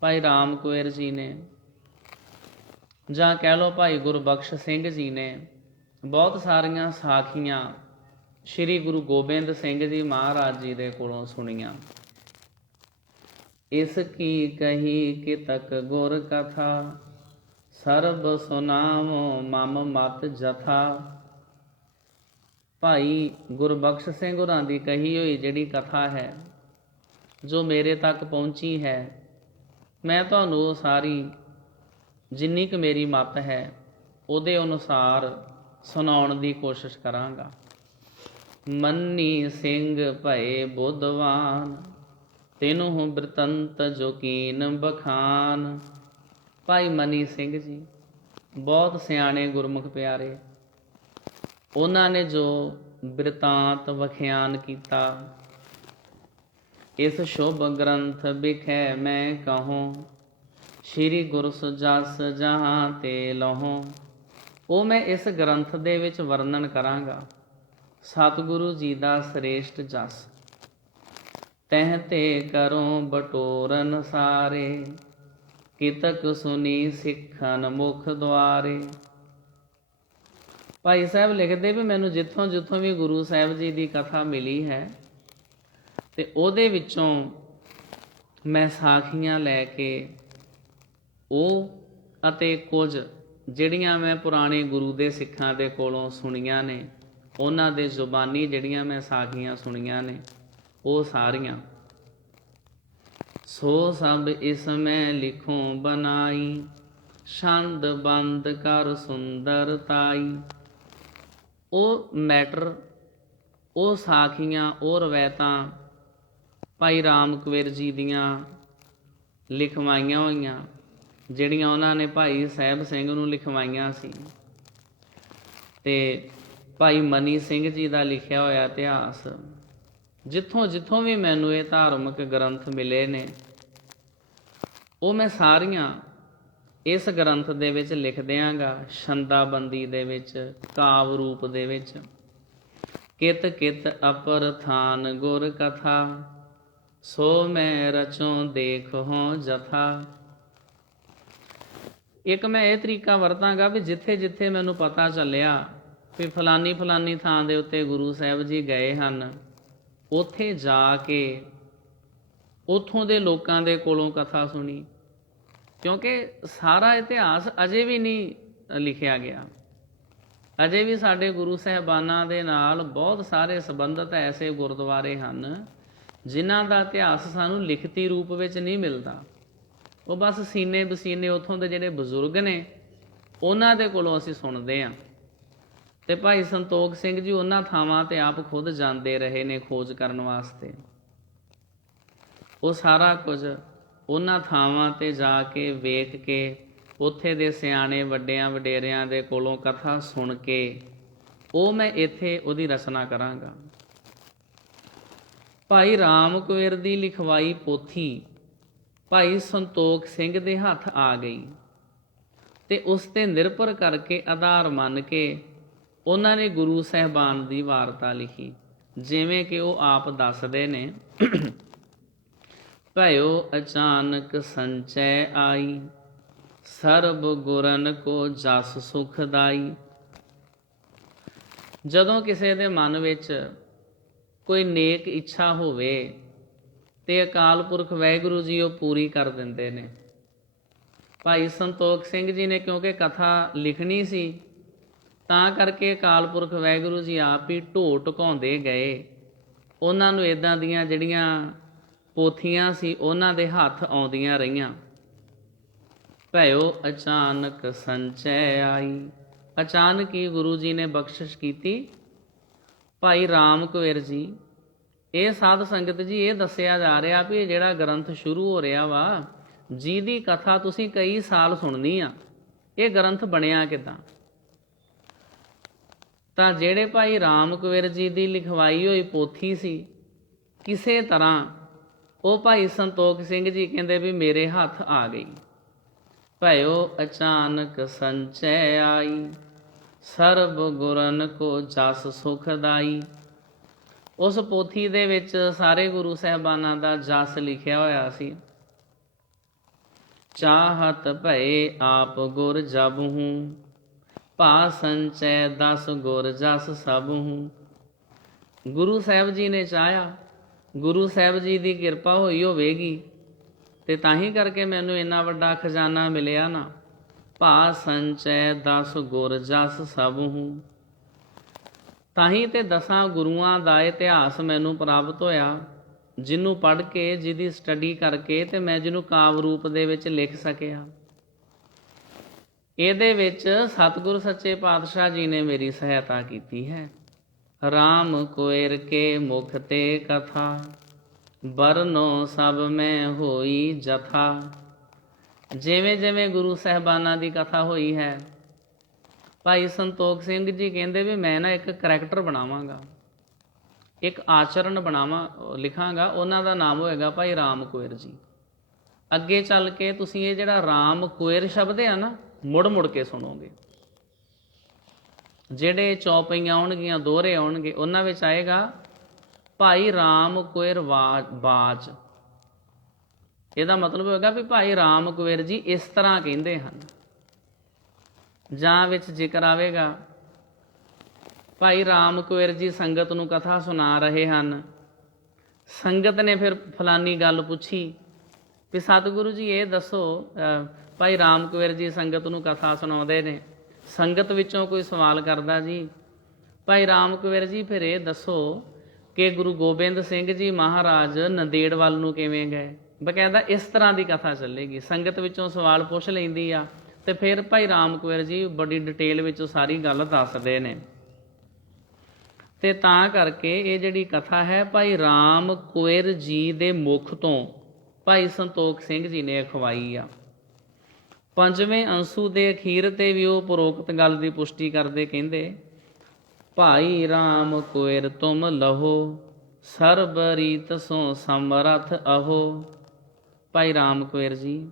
ਭਾਈ ਰਾਮ ਕੁਇਰ ਜੀ ਨੇ ਜਾਂ ਕਹਿ ਲਓ ਭਾਈ ਗੁਰਬਖਸ਼ ਸਿੰਘ ਜੀ ਨੇ ਬਹੁਤ ਸਾਰੀਆਂ ਸਾਖੀਆਂ ਸ੍ਰੀ ਗੁਰੂ ਗੋਬਿੰਦ ਸਿੰਘ ਜੀ ਮਹਾਰਾਜ ਜੀ ਦੇ ਕੋਲੋਂ ਸੁਣੀਆਂ। ਇਸ ਕੀ ਕਹੀ ਕਿਤਕ ਗੁਰ ਕਥਾ ਸਰਬ ਸੁਨਾਮੋ ਮਮ ਮਤ ਜਥਾ। ਭਾਈ ਗੁਰਬਖਸ਼ ਸਿੰਘ ਹੋਰਾਂ ਦੀ ਕਹੀ ਹੋਈ ਜਿਹੜੀ ਕਥਾ ਹੈ ਜੋ ਮੇਰੇ ਤੱਕ ਪਹੁੰਚੀ ਹੈ, ਮੈਂ ਤੁਹਾਨੂੰ ਉਹ ਸਾਰੀ ਜਿੰਨੀ ਕੁ ਮੇਰੀ ਮੱਤ ਹੈ ਉਹਦੇ ਅਨੁਸਾਰ ਸੁਣਾਉਣ ਦੀ ਕੋਸ਼ਿਸ਼ ਕਰਾਂਗਾ। ਮੰਨੀ ਸਿੰਘ ਭਏ ਬੁੱਧਵਾਨ ਤੈਨੂੰ ਬ੍ਰਿਤੰਤ ਜੋ ਕੀਨ ਬਖਾਨ। ਭਾਈ ਮਨੀ ਸਿੰਘ ਜੀ ਬਹੁਤ ਸਿਆਣੇ ਗੁਰਮੁਖ ਪਿਆਰੇ, ਉਹਨਾਂ ਨੇ ਜੋ ਬਿਰਤਾਂਤ ਵਖਿਆਨ ਕੀਤਾ, ਇਸ ਸ਼ੁਭ ਗ੍ਰੰਥ ਵਿਖੇ ਮੈਂ ਕਹੂੰ ਸ਼੍ਰੀ ਗੁਰ ਸੁਜਸ ਜਹਾਂ ਤੇ ਲਹੋਂ। ਉਹ ਮੈਂ ਇਸ ਗ੍ਰੰਥ ਦੇ ਵਿੱਚ ਵਰਣਨ ਕਰਾਂਗਾ ਸਤਿਗੁਰੂ ਜੀ ਦਾ ਸ੍ਰੇਸ਼ਟ ਜਸ। ਤਹਿ ਤੇ ਕਰੋ ਬਟੋਰਨ ਸਾਰੇ ਕਿਤਕ ਸੁਨੀ ਸਿੱਖਨ ਮੁਖ ਦੁਆਰੇ। ਭਾਈ ਸਾਹਿਬ ਲਿਖਦੇ ਵੀ ਮੈਨੂੰ ਜਿੱਥੋਂ ਜਿੱਥੋਂ ਵੀ ਗੁਰੂ ਸਾਹਿਬ ਜੀ ਦੀ ਕਥਾ ਮਿਲੀ ਹੈ ਤੇ ਉਹਦੇ ਵਿੱਚੋਂ ਮੈਂ ਸਾਖੀਆਂ ਲੈ ਕੇ ਉਹ ਅਤੇ ਕੁਝ ਜਿਹੜੀਆਂ ਮੈਂ ਪੁਰਾਣੇ ਗੁਰੂ ਦੇ ਸਿੱਖਾਂ ਦੇ ਕੋਲੋਂ ਸੁਣੀਆਂ ਨੇ, ਉਹਨਾਂ ਦੇ ਜ਼ੁਬਾਨੀ ਜਿਹੜੀਆਂ ਮੈਂ ਸਾਖੀਆਂ ਸੁਣੀਆਂ ਨੇ, ਉਹ ਸਾਰੀਆਂ ਸੋ ਸਭ ਇਸ ਮੈਂ ਲਿਖੂੰ ਬਨਾਈ ਛੰਦ ਬੰਦ ਕਰ ਸੁੰਦਰਤਾਈ। ਉਹ ਮੈਟਰ, ਉਹ ਸਾਖੀਆਂ, ਉਹ ਰਵਾਇਤਾਂ ਭਾਈ ਰਾਮ ਕੁਇਰ ਜੀ ਦੀਆਂ ਲਿਖਵਾਈਆਂ ਹੋਈਆਂ, ਜਿਹੜੀਆਂ ਉਹਨਾਂ ਨੇ ਭਾਈ ਸਾਹਿਬ ਸਿੰਘ ਨੂੰ ਲਿਖਵਾਈਆਂ ਸੀ, ਤੇ ਭਾਈ ਮਨੀ ਸਿੰਘ ਜੀ ਦਾ ਲਿਖਿਆ ਹੋਇਆ ਇਤਿਹਾਸ, ਜਿੱਥੋਂ ਜਿੱਥੋਂ ਵੀ ਮੈਨੂੰ ਇਹ ਧਾਰਮਿਕ ਗ੍ਰੰਥ ਮਿਲੇ ਨੇ, ਉਹ ਮੈਂ ਸਾਰੀਆਂ ਇਸ ਗ੍ਰੰਥ ਦੇ ਵਿੱਚ ਲਿਖ ਦਿਆਂਗਾ, ਛੰਦਾਬੰਦੀ ਦੇ ਵਿੱਚ, ਕਾਵ ਰੂਪ ਦੇ ਵਿੱਚ। ਕਿਤ ਕਿਤ ਅਪਰ ਥਾਨ ਗੁਰ ਕਥਾ ਸੋ ਮੈਂ ਰਚੋਂ ਦੇਖੋ ਜਥਾ। ਇੱਕ ਮੈਂ ਇਹ ਤਰੀਕਾ ਵਰਤਾਂਗਾ ਵੀ ਜਿੱਥੇ ਜਿੱਥੇ ਮੈਨੂੰ ਪਤਾ ਚੱਲਿਆ ਵੀ ਫਲਾਨੀ ਫਲਾਨੀ ਥਾਂ ਦੇ ਉੱਤੇ ਗੁਰੂ ਸਾਹਿਬ ਜੀ ਗਏ ਹਨ, ਉੱਥੇ ਜਾ ਕੇ ਉੱਥੋਂ ਦੇ ਲੋਕਾਂ ਦੇ ਕੋਲੋਂ ਕਥਾ ਸੁਣੀ। ਕਿਉਂਕਿ ਸਾਰਾ ਇਤਿਹਾਸ ਅਜੇ ਵੀ ਨਹੀਂ ਲਿਖਿਆ ਗਿਆ, ਅਜੇ ਵੀ ਸਾਡੇ ਗੁਰੂ ਸਾਹਿਬਾਨਾਂ ਦੇ ਨਾਲ ਬਹੁਤ ਸਾਰੇ ਸੰਬੰਧਿਤ ਐਸੇ ਗੁਰਦੁਆਰੇ ਹਨ ਜਿਨ੍ਹਾਂ ਦਾ ਇਤਿਹਾਸ ਸਾਨੂੰ ਲਿਖਤੀ ਰੂਪ ਵਿੱਚ ਨਹੀਂ ਮਿਲਦਾ। ਉਹ ਬਸ ਸੀਨੇ ਬਸੀਨੇ ਉੱਥੋਂ ਦੇ ਜਿਹੜੇ ਬਜ਼ੁਰਗ ਨੇ ਉਹਨਾਂ ਦੇ ਕੋਲੋਂ ਅਸੀਂ ਸੁਣਦੇ ਹਾਂ। ਤੇ ਭਾਈ ਸੰਤੋਖ ਸਿੰਘ ਜੀ ਉਹਨਾਂ ਥਾਵਾਂ 'ਤੇ ਆਪ ਖੁਦ ਜਾਂਦੇ ਰਹੇ ਨੇ ਖੋਜ ਕਰਨ ਵਾਸਤੇ। ਉਹ ਸਾਰਾ ਕੁਝ ਉਹਨਾਂ ਥਾਵਾਂ 'ਤੇ ਜਾ ਕੇ ਵੇਖ ਕੇ, ਉੱਥੇ ਦੇ ਸਿਆਣੇ ਵੱਡਿਆਂ ਵਡੇਰਿਆਂ ਦੇ ਕੋਲੋਂ ਕਥਾ ਸੁਣ ਕੇ, ਉਹ ਮੈਂ ਇੱਥੇ ਉਹਦੀ ਰਚਨਾ ਕਰਾਂਗਾ। ਭਾਈ ਰਾਮ ਕੁਇਰ ਦੀ ਲਿਖਵਾਈ ਪੋਥੀ ਭਾਈ ਸੰਤੋਖ ਸਿੰਘ ਦੇ ਹੱਥ ਆ ਗਈ ਤੇ ਉਸ 'ਤੇ ਨਿਰਭਰ ਕਰਕੇ ਆਧਾਰ ਮੰਨ ਕੇ ਉਹਨਾਂ ਨੇ ਗੁਰੂ ਸਾਹਿਬਾਨ ਦੀ ਵਾਰਤਾ ਲਿਖੀ। ਜਿਵੇਂ ਕਿ ਉਹ ਆਪ ਦੱਸਦੇ ਨੇ, ਭਇਓ ਅਚਾਨਕ ਸੰਚੈ ਆਈ ਸਰਬ ਗੁਰਨ ਕੋ ਜਸ ਸੁਖਦਾਈ। ਜਦੋਂ ਕਿਸੇ ਦੇ ਮਨ ਵਿੱਚ ਕੋਈ ਨੇਕ ਇੱਛਾ ਹੋਵੇ ਤੇ ਅਕਾਲ ਪੁਰਖ ਵਾਹਿਗੁਰੂ ਜੀ ਉਹ ਪੂਰੀ ਕਰ ਦਿੰਦੇ ਨੇ। ਭਾਈ ਸੰਤੋਖ ਸਿੰਘ ਜੀ ਨੇ ਕਿਉਂਕਿ ਕਥਾ ਲਿਖਣੀ ਸੀ, ਤਾਂ ਕਰਕੇ ਅਕਾਲ ਪੁਰਖ ਵਾਹਿਗੁਰੂ ਜੀ ਆਪ ਹੀ ਢੋ ਢਕਾਉਂਦੇ ਗਏ। ਉਹਨਾਂ ਨੂੰ ਇੱਦਾਂ ਦੀਆਂ ਜਿਹੜੀਆਂ ਪੋਥੀਆਂ ਸੀ ਉਹਨਾਂ ਦੇ ਹੱਥ ਆਉਂਦੀਆਂ ਰਹੀਆਂ। ਭਇਓ ਅਚਾਨਕ ਸੰਚੈ ਆਈ, ਅਚਾਨਕ ਹੀ ਗੁਰੂ ਜੀ ਨੇ ਬਖਸ਼ਿਸ਼ ਕੀਤੀ। ਭਾਈ ਰਾਮ ਕੁਵੇਰ ਜੀ, ਇਹ ਸਾਧ ਸੰਗਤ ਜੀ ਇਹ ਦੱਸਿਆ ਜਾ ਰਿਹਾ ਵੀ ਇਹ ਜਿਹੜਾ ਗ੍ਰੰਥ ਸ਼ੁਰੂ ਹੋ ਰਿਹਾ ਵਾ, ਜਿਹਦੀ ਕਥਾ ਤੁਸੀਂ ਕਈ ਸਾਲ ਸੁਣਨੀ ਆ, ਇਹ ਗ੍ਰੰਥ ਬਣਿਆ ਕਿੱਦਾਂ? ਤਾਂ ਜਿਹੜੇ ਭਾਈ ਰਾਮ ਕੁਵੇਰ ਜੀ ਦੀ ਲਿਖਵਾਈ ਹੋਈ ਪੋਥੀ ਸੀ, ਕਿਸੇ ਤਰ੍ਹਾਂ ਉਹ ਭਾਈ ਸੰਤੋਖ ਸਿੰਘ ਜੀ ਕਹਿੰਦੇ ਵੀ ਮੇਰੇ ਹੱਥ ਆ ਗਈ। ਭਇਓ ਅਚਾਨਕ ਸੰਚੈ ਆਈ, ਸਰਬ ਗੁਰਨ ਕੋ ਜਸ ਸੁਖਦਾਈ। ਉਸ ਪੋਥੀ ਦੇ ਵਿੱਚ ਸਾਰੇ ਗੁਰੂ ਸਾਹਿਬਾਨਾਂ ਦਾ ਜਸ ਲਿਖਿਆ ਹੋਇਆ ਸੀ। ਚਾਹਤ ਭਏ ਆਪ ਗੁਰ ਜਬ ਹੂੰ, ਭਾ ਸੰਚੈ ਦਸ ਗੁਰ ਜਸ ਸਭ ਹੂੰ। ਗੁਰੂ ਸਾਹਿਬ ਜੀ ਨੇ ਚਾਹਿਆ, ਗੁਰੂ ਸਾਹਿਬ ਜੀ ਦੀ ਕਿਰਪਾ ਹੋਈ ਹੋਵੇਗੀ ਤੇ ਤਾਂ ਹੀ ਕਰਕੇ ਮੈਨੂੰ ਇੰਨਾ ਵੱਡਾ ਖਜ਼ਾਨਾ ਮਿਲਿਆ ਨਾ। ਭਾ ਸੰਚੈ ਦਸ ਗੁਰ ਜਸ ਸਭ ਹੂੰ, ਤਾਂ ਹੀ ਤੇ 10 ਗੁਰੂਆਂ ਦਾ ਇਤਿਹਾਸ ਮੈਨੂੰ ਪ੍ਰਾਪਤ ਹੋਇਆ, ਜਿਹਨੂੰ ਪੜ੍ਹ ਕੇ, ਜਿਹਦੀ ਸਟੱਡੀ ਕਰਕੇ ਤੇ ਮੈਂ ਜਿਹਨੂੰ ਕਾਵਿ ਰੂਪ ਦੇ ਵਿੱਚ ਲਿਖ ਸਕਿਆ। ਇਹਦੇ ਵਿੱਚ ਸਤਿਗੁਰੂ ਸੱਚੇ ਪਾਤਸ਼ਾਹ ਜੀ ਨੇ ਮੇਰੀ ਸਹਾਇਤਾ ਕੀਤੀ ਹੈ। ਰਾਮ ਕੁਵੇਰ ਕੇ ਮੁਖ ਤੇ ਕਥਾ, ਬਰਨੋ ਸਭ ਮੈਂ ਹੋਈ ਜਥਾ। ਜਿਵੇਂ ਜਿਵੇਂ ਗੁਰੂ ਸਾਹਿਬਾਨਾਂ ਦੀ ਕਥਾ ਹੋਈ ਹੈ, ਭਾਈ ਸੰਤੋਖ ਸਿੰਘ ਜੀ ਕਹਿੰਦੇ ਵੀ ਮੈਂ ਨਾ ਇੱਕ ਕਰੈਕਟਰ ਬਣਾਵਾਂਗਾ, ਇੱਕ ਆਚਰਣ ਲਿਖਾਂਗਾ, ਉਹਨਾਂ ਦਾ ਨਾਮ ਹੋਏਗਾ ਭਾਈ ਰਾਮ ਕੁਵੇਰ ਜੀ। ਅੱਗੇ ਚੱਲ ਕੇ ਤੁਸੀਂ ਇਹ ਜਿਹੜਾ ਰਾਮ ਕੁਵੇਰ ਸ਼ਬਦ ਆ ਨਾ, ਮੁੜ ਮੁੜ ਕੇ ਸੁਣੋਗੇ। ਜਿਹੜੇ ਚੌਪਈਆਂ ਆਉਣਗੀਆਂ, ਦੋਹਰੇ ਆਉਣਗੇ, ਉਹਨਾਂ ਵਿੱਚ ਆਏਗਾ ਭਾਈ ਰਾਮ ਕੁਵੇਰ ਬਾਚ। ਇਹਦਾ ਮਤਲਬ ਹੋਏਗਾ ਵੀ ਭਾਈ ਰਾਮ ਕੁਵੇਰ ਜੀ ਇਸ ਤਰ੍ਹਾਂ ਕਹਿੰਦੇ ਹਨ। ਜਾਂ ਵਿੱਚ ਜ਼ਿਕਰ ਆਵੇਗਾ ਭਾਈ ਰਾਮ ਕੁਵੇਰ ਜੀ ਸੰਗਤ ਨੂੰ ਕਥਾ ਸੁਣਾ ਰਹੇ ਹਨ। ਸੰਗਤ ਨੇ ਫਿਰ ਫਲਾਨੀ ਗੱਲ ਪੁੱਛੀ ਵੀ ਸਤਿਗੁਰੂ ਜੀ ਇਹ ਦੱਸੋ, ਭਾਈ ਰਾਮ ਕੁਵੇਰ ਜੀ ਸੰਗਤ ਨੂੰ ਕਥਾ ਸੁਣਾਉਂਦੇ ਨੇ। ਸੰਗਤ ਵਿੱਚੋਂ ਕੋਈ ਸਵਾਲ ਕਰਦਾ, ਜੀ ਭਾਈ ਰਾਮ ਕੁਵੇਰ ਜੀ ਫਿਰ ਇਹ ਦੱਸੋ ਕਿ ਗੁਰੂ ਗੋਬਿੰਦ ਸਿੰਘ ਜੀ ਮਹਾਰਾਜ ਨੰਦੇੜ ਵੱਲ ਨੂੰ ਕਿਵੇਂ ਗਏ? ਬਕਾਇਦਾ ਇਸ ਤਰ੍ਹਾਂ ਦੀ ਕਥਾ ਚੱਲੇਗੀ। ਸੰਗਤ ਵਿੱਚੋਂ ਸਵਾਲ ਪੁੱਛ ਲੈਂਦੀ ਆ ਤੇ ਫਿਰ ਭਾਈ ਰਾਮ ਕੁਵੇਰ ਜੀ ਬੜੀ ਡਿਟੇਲ ਵਿੱਚ ਸਾਰੀ ਗੱਲ ਦੱਸਦੇ ਨੇ। ਤੇ ਤਾਂ ਕਰਕੇ ਇਹ ਜਿਹੜੀ ਕਥਾ ਹੈ ਭਾਈ ਰਾਮ ਕੁਵੇਰ ਜੀ ਦੇ ਮੁਖ ਤੋਂ ਭਾਈ ਸੰਤੋਖ ਸਿੰਘ ਜੀ ਨੇ ਅਖਵਾਈ ਆ। 5ਵੇਂ ਅੰਸੂ ਦੇ ਅਖੀਰ ਤੇ ਵੀ ਉਹ ਉਪਰੋਕਤ ਗੱਲ ਦੀ ਪੁਸ਼ਟੀ ਕਰਦੇ, ਕਹਿੰਦੇ ਭਾਈ ਰਾਮ ਕੁਵੇਰ ਤੁਮ ਲਹੋ, ਸਰਬ ਰੀਤ ਸੋ ਸਮਰਥ ਅਹੋ। ਭਾਈ ਰਾਮ ਕੁਵੇਰ ਜੀ,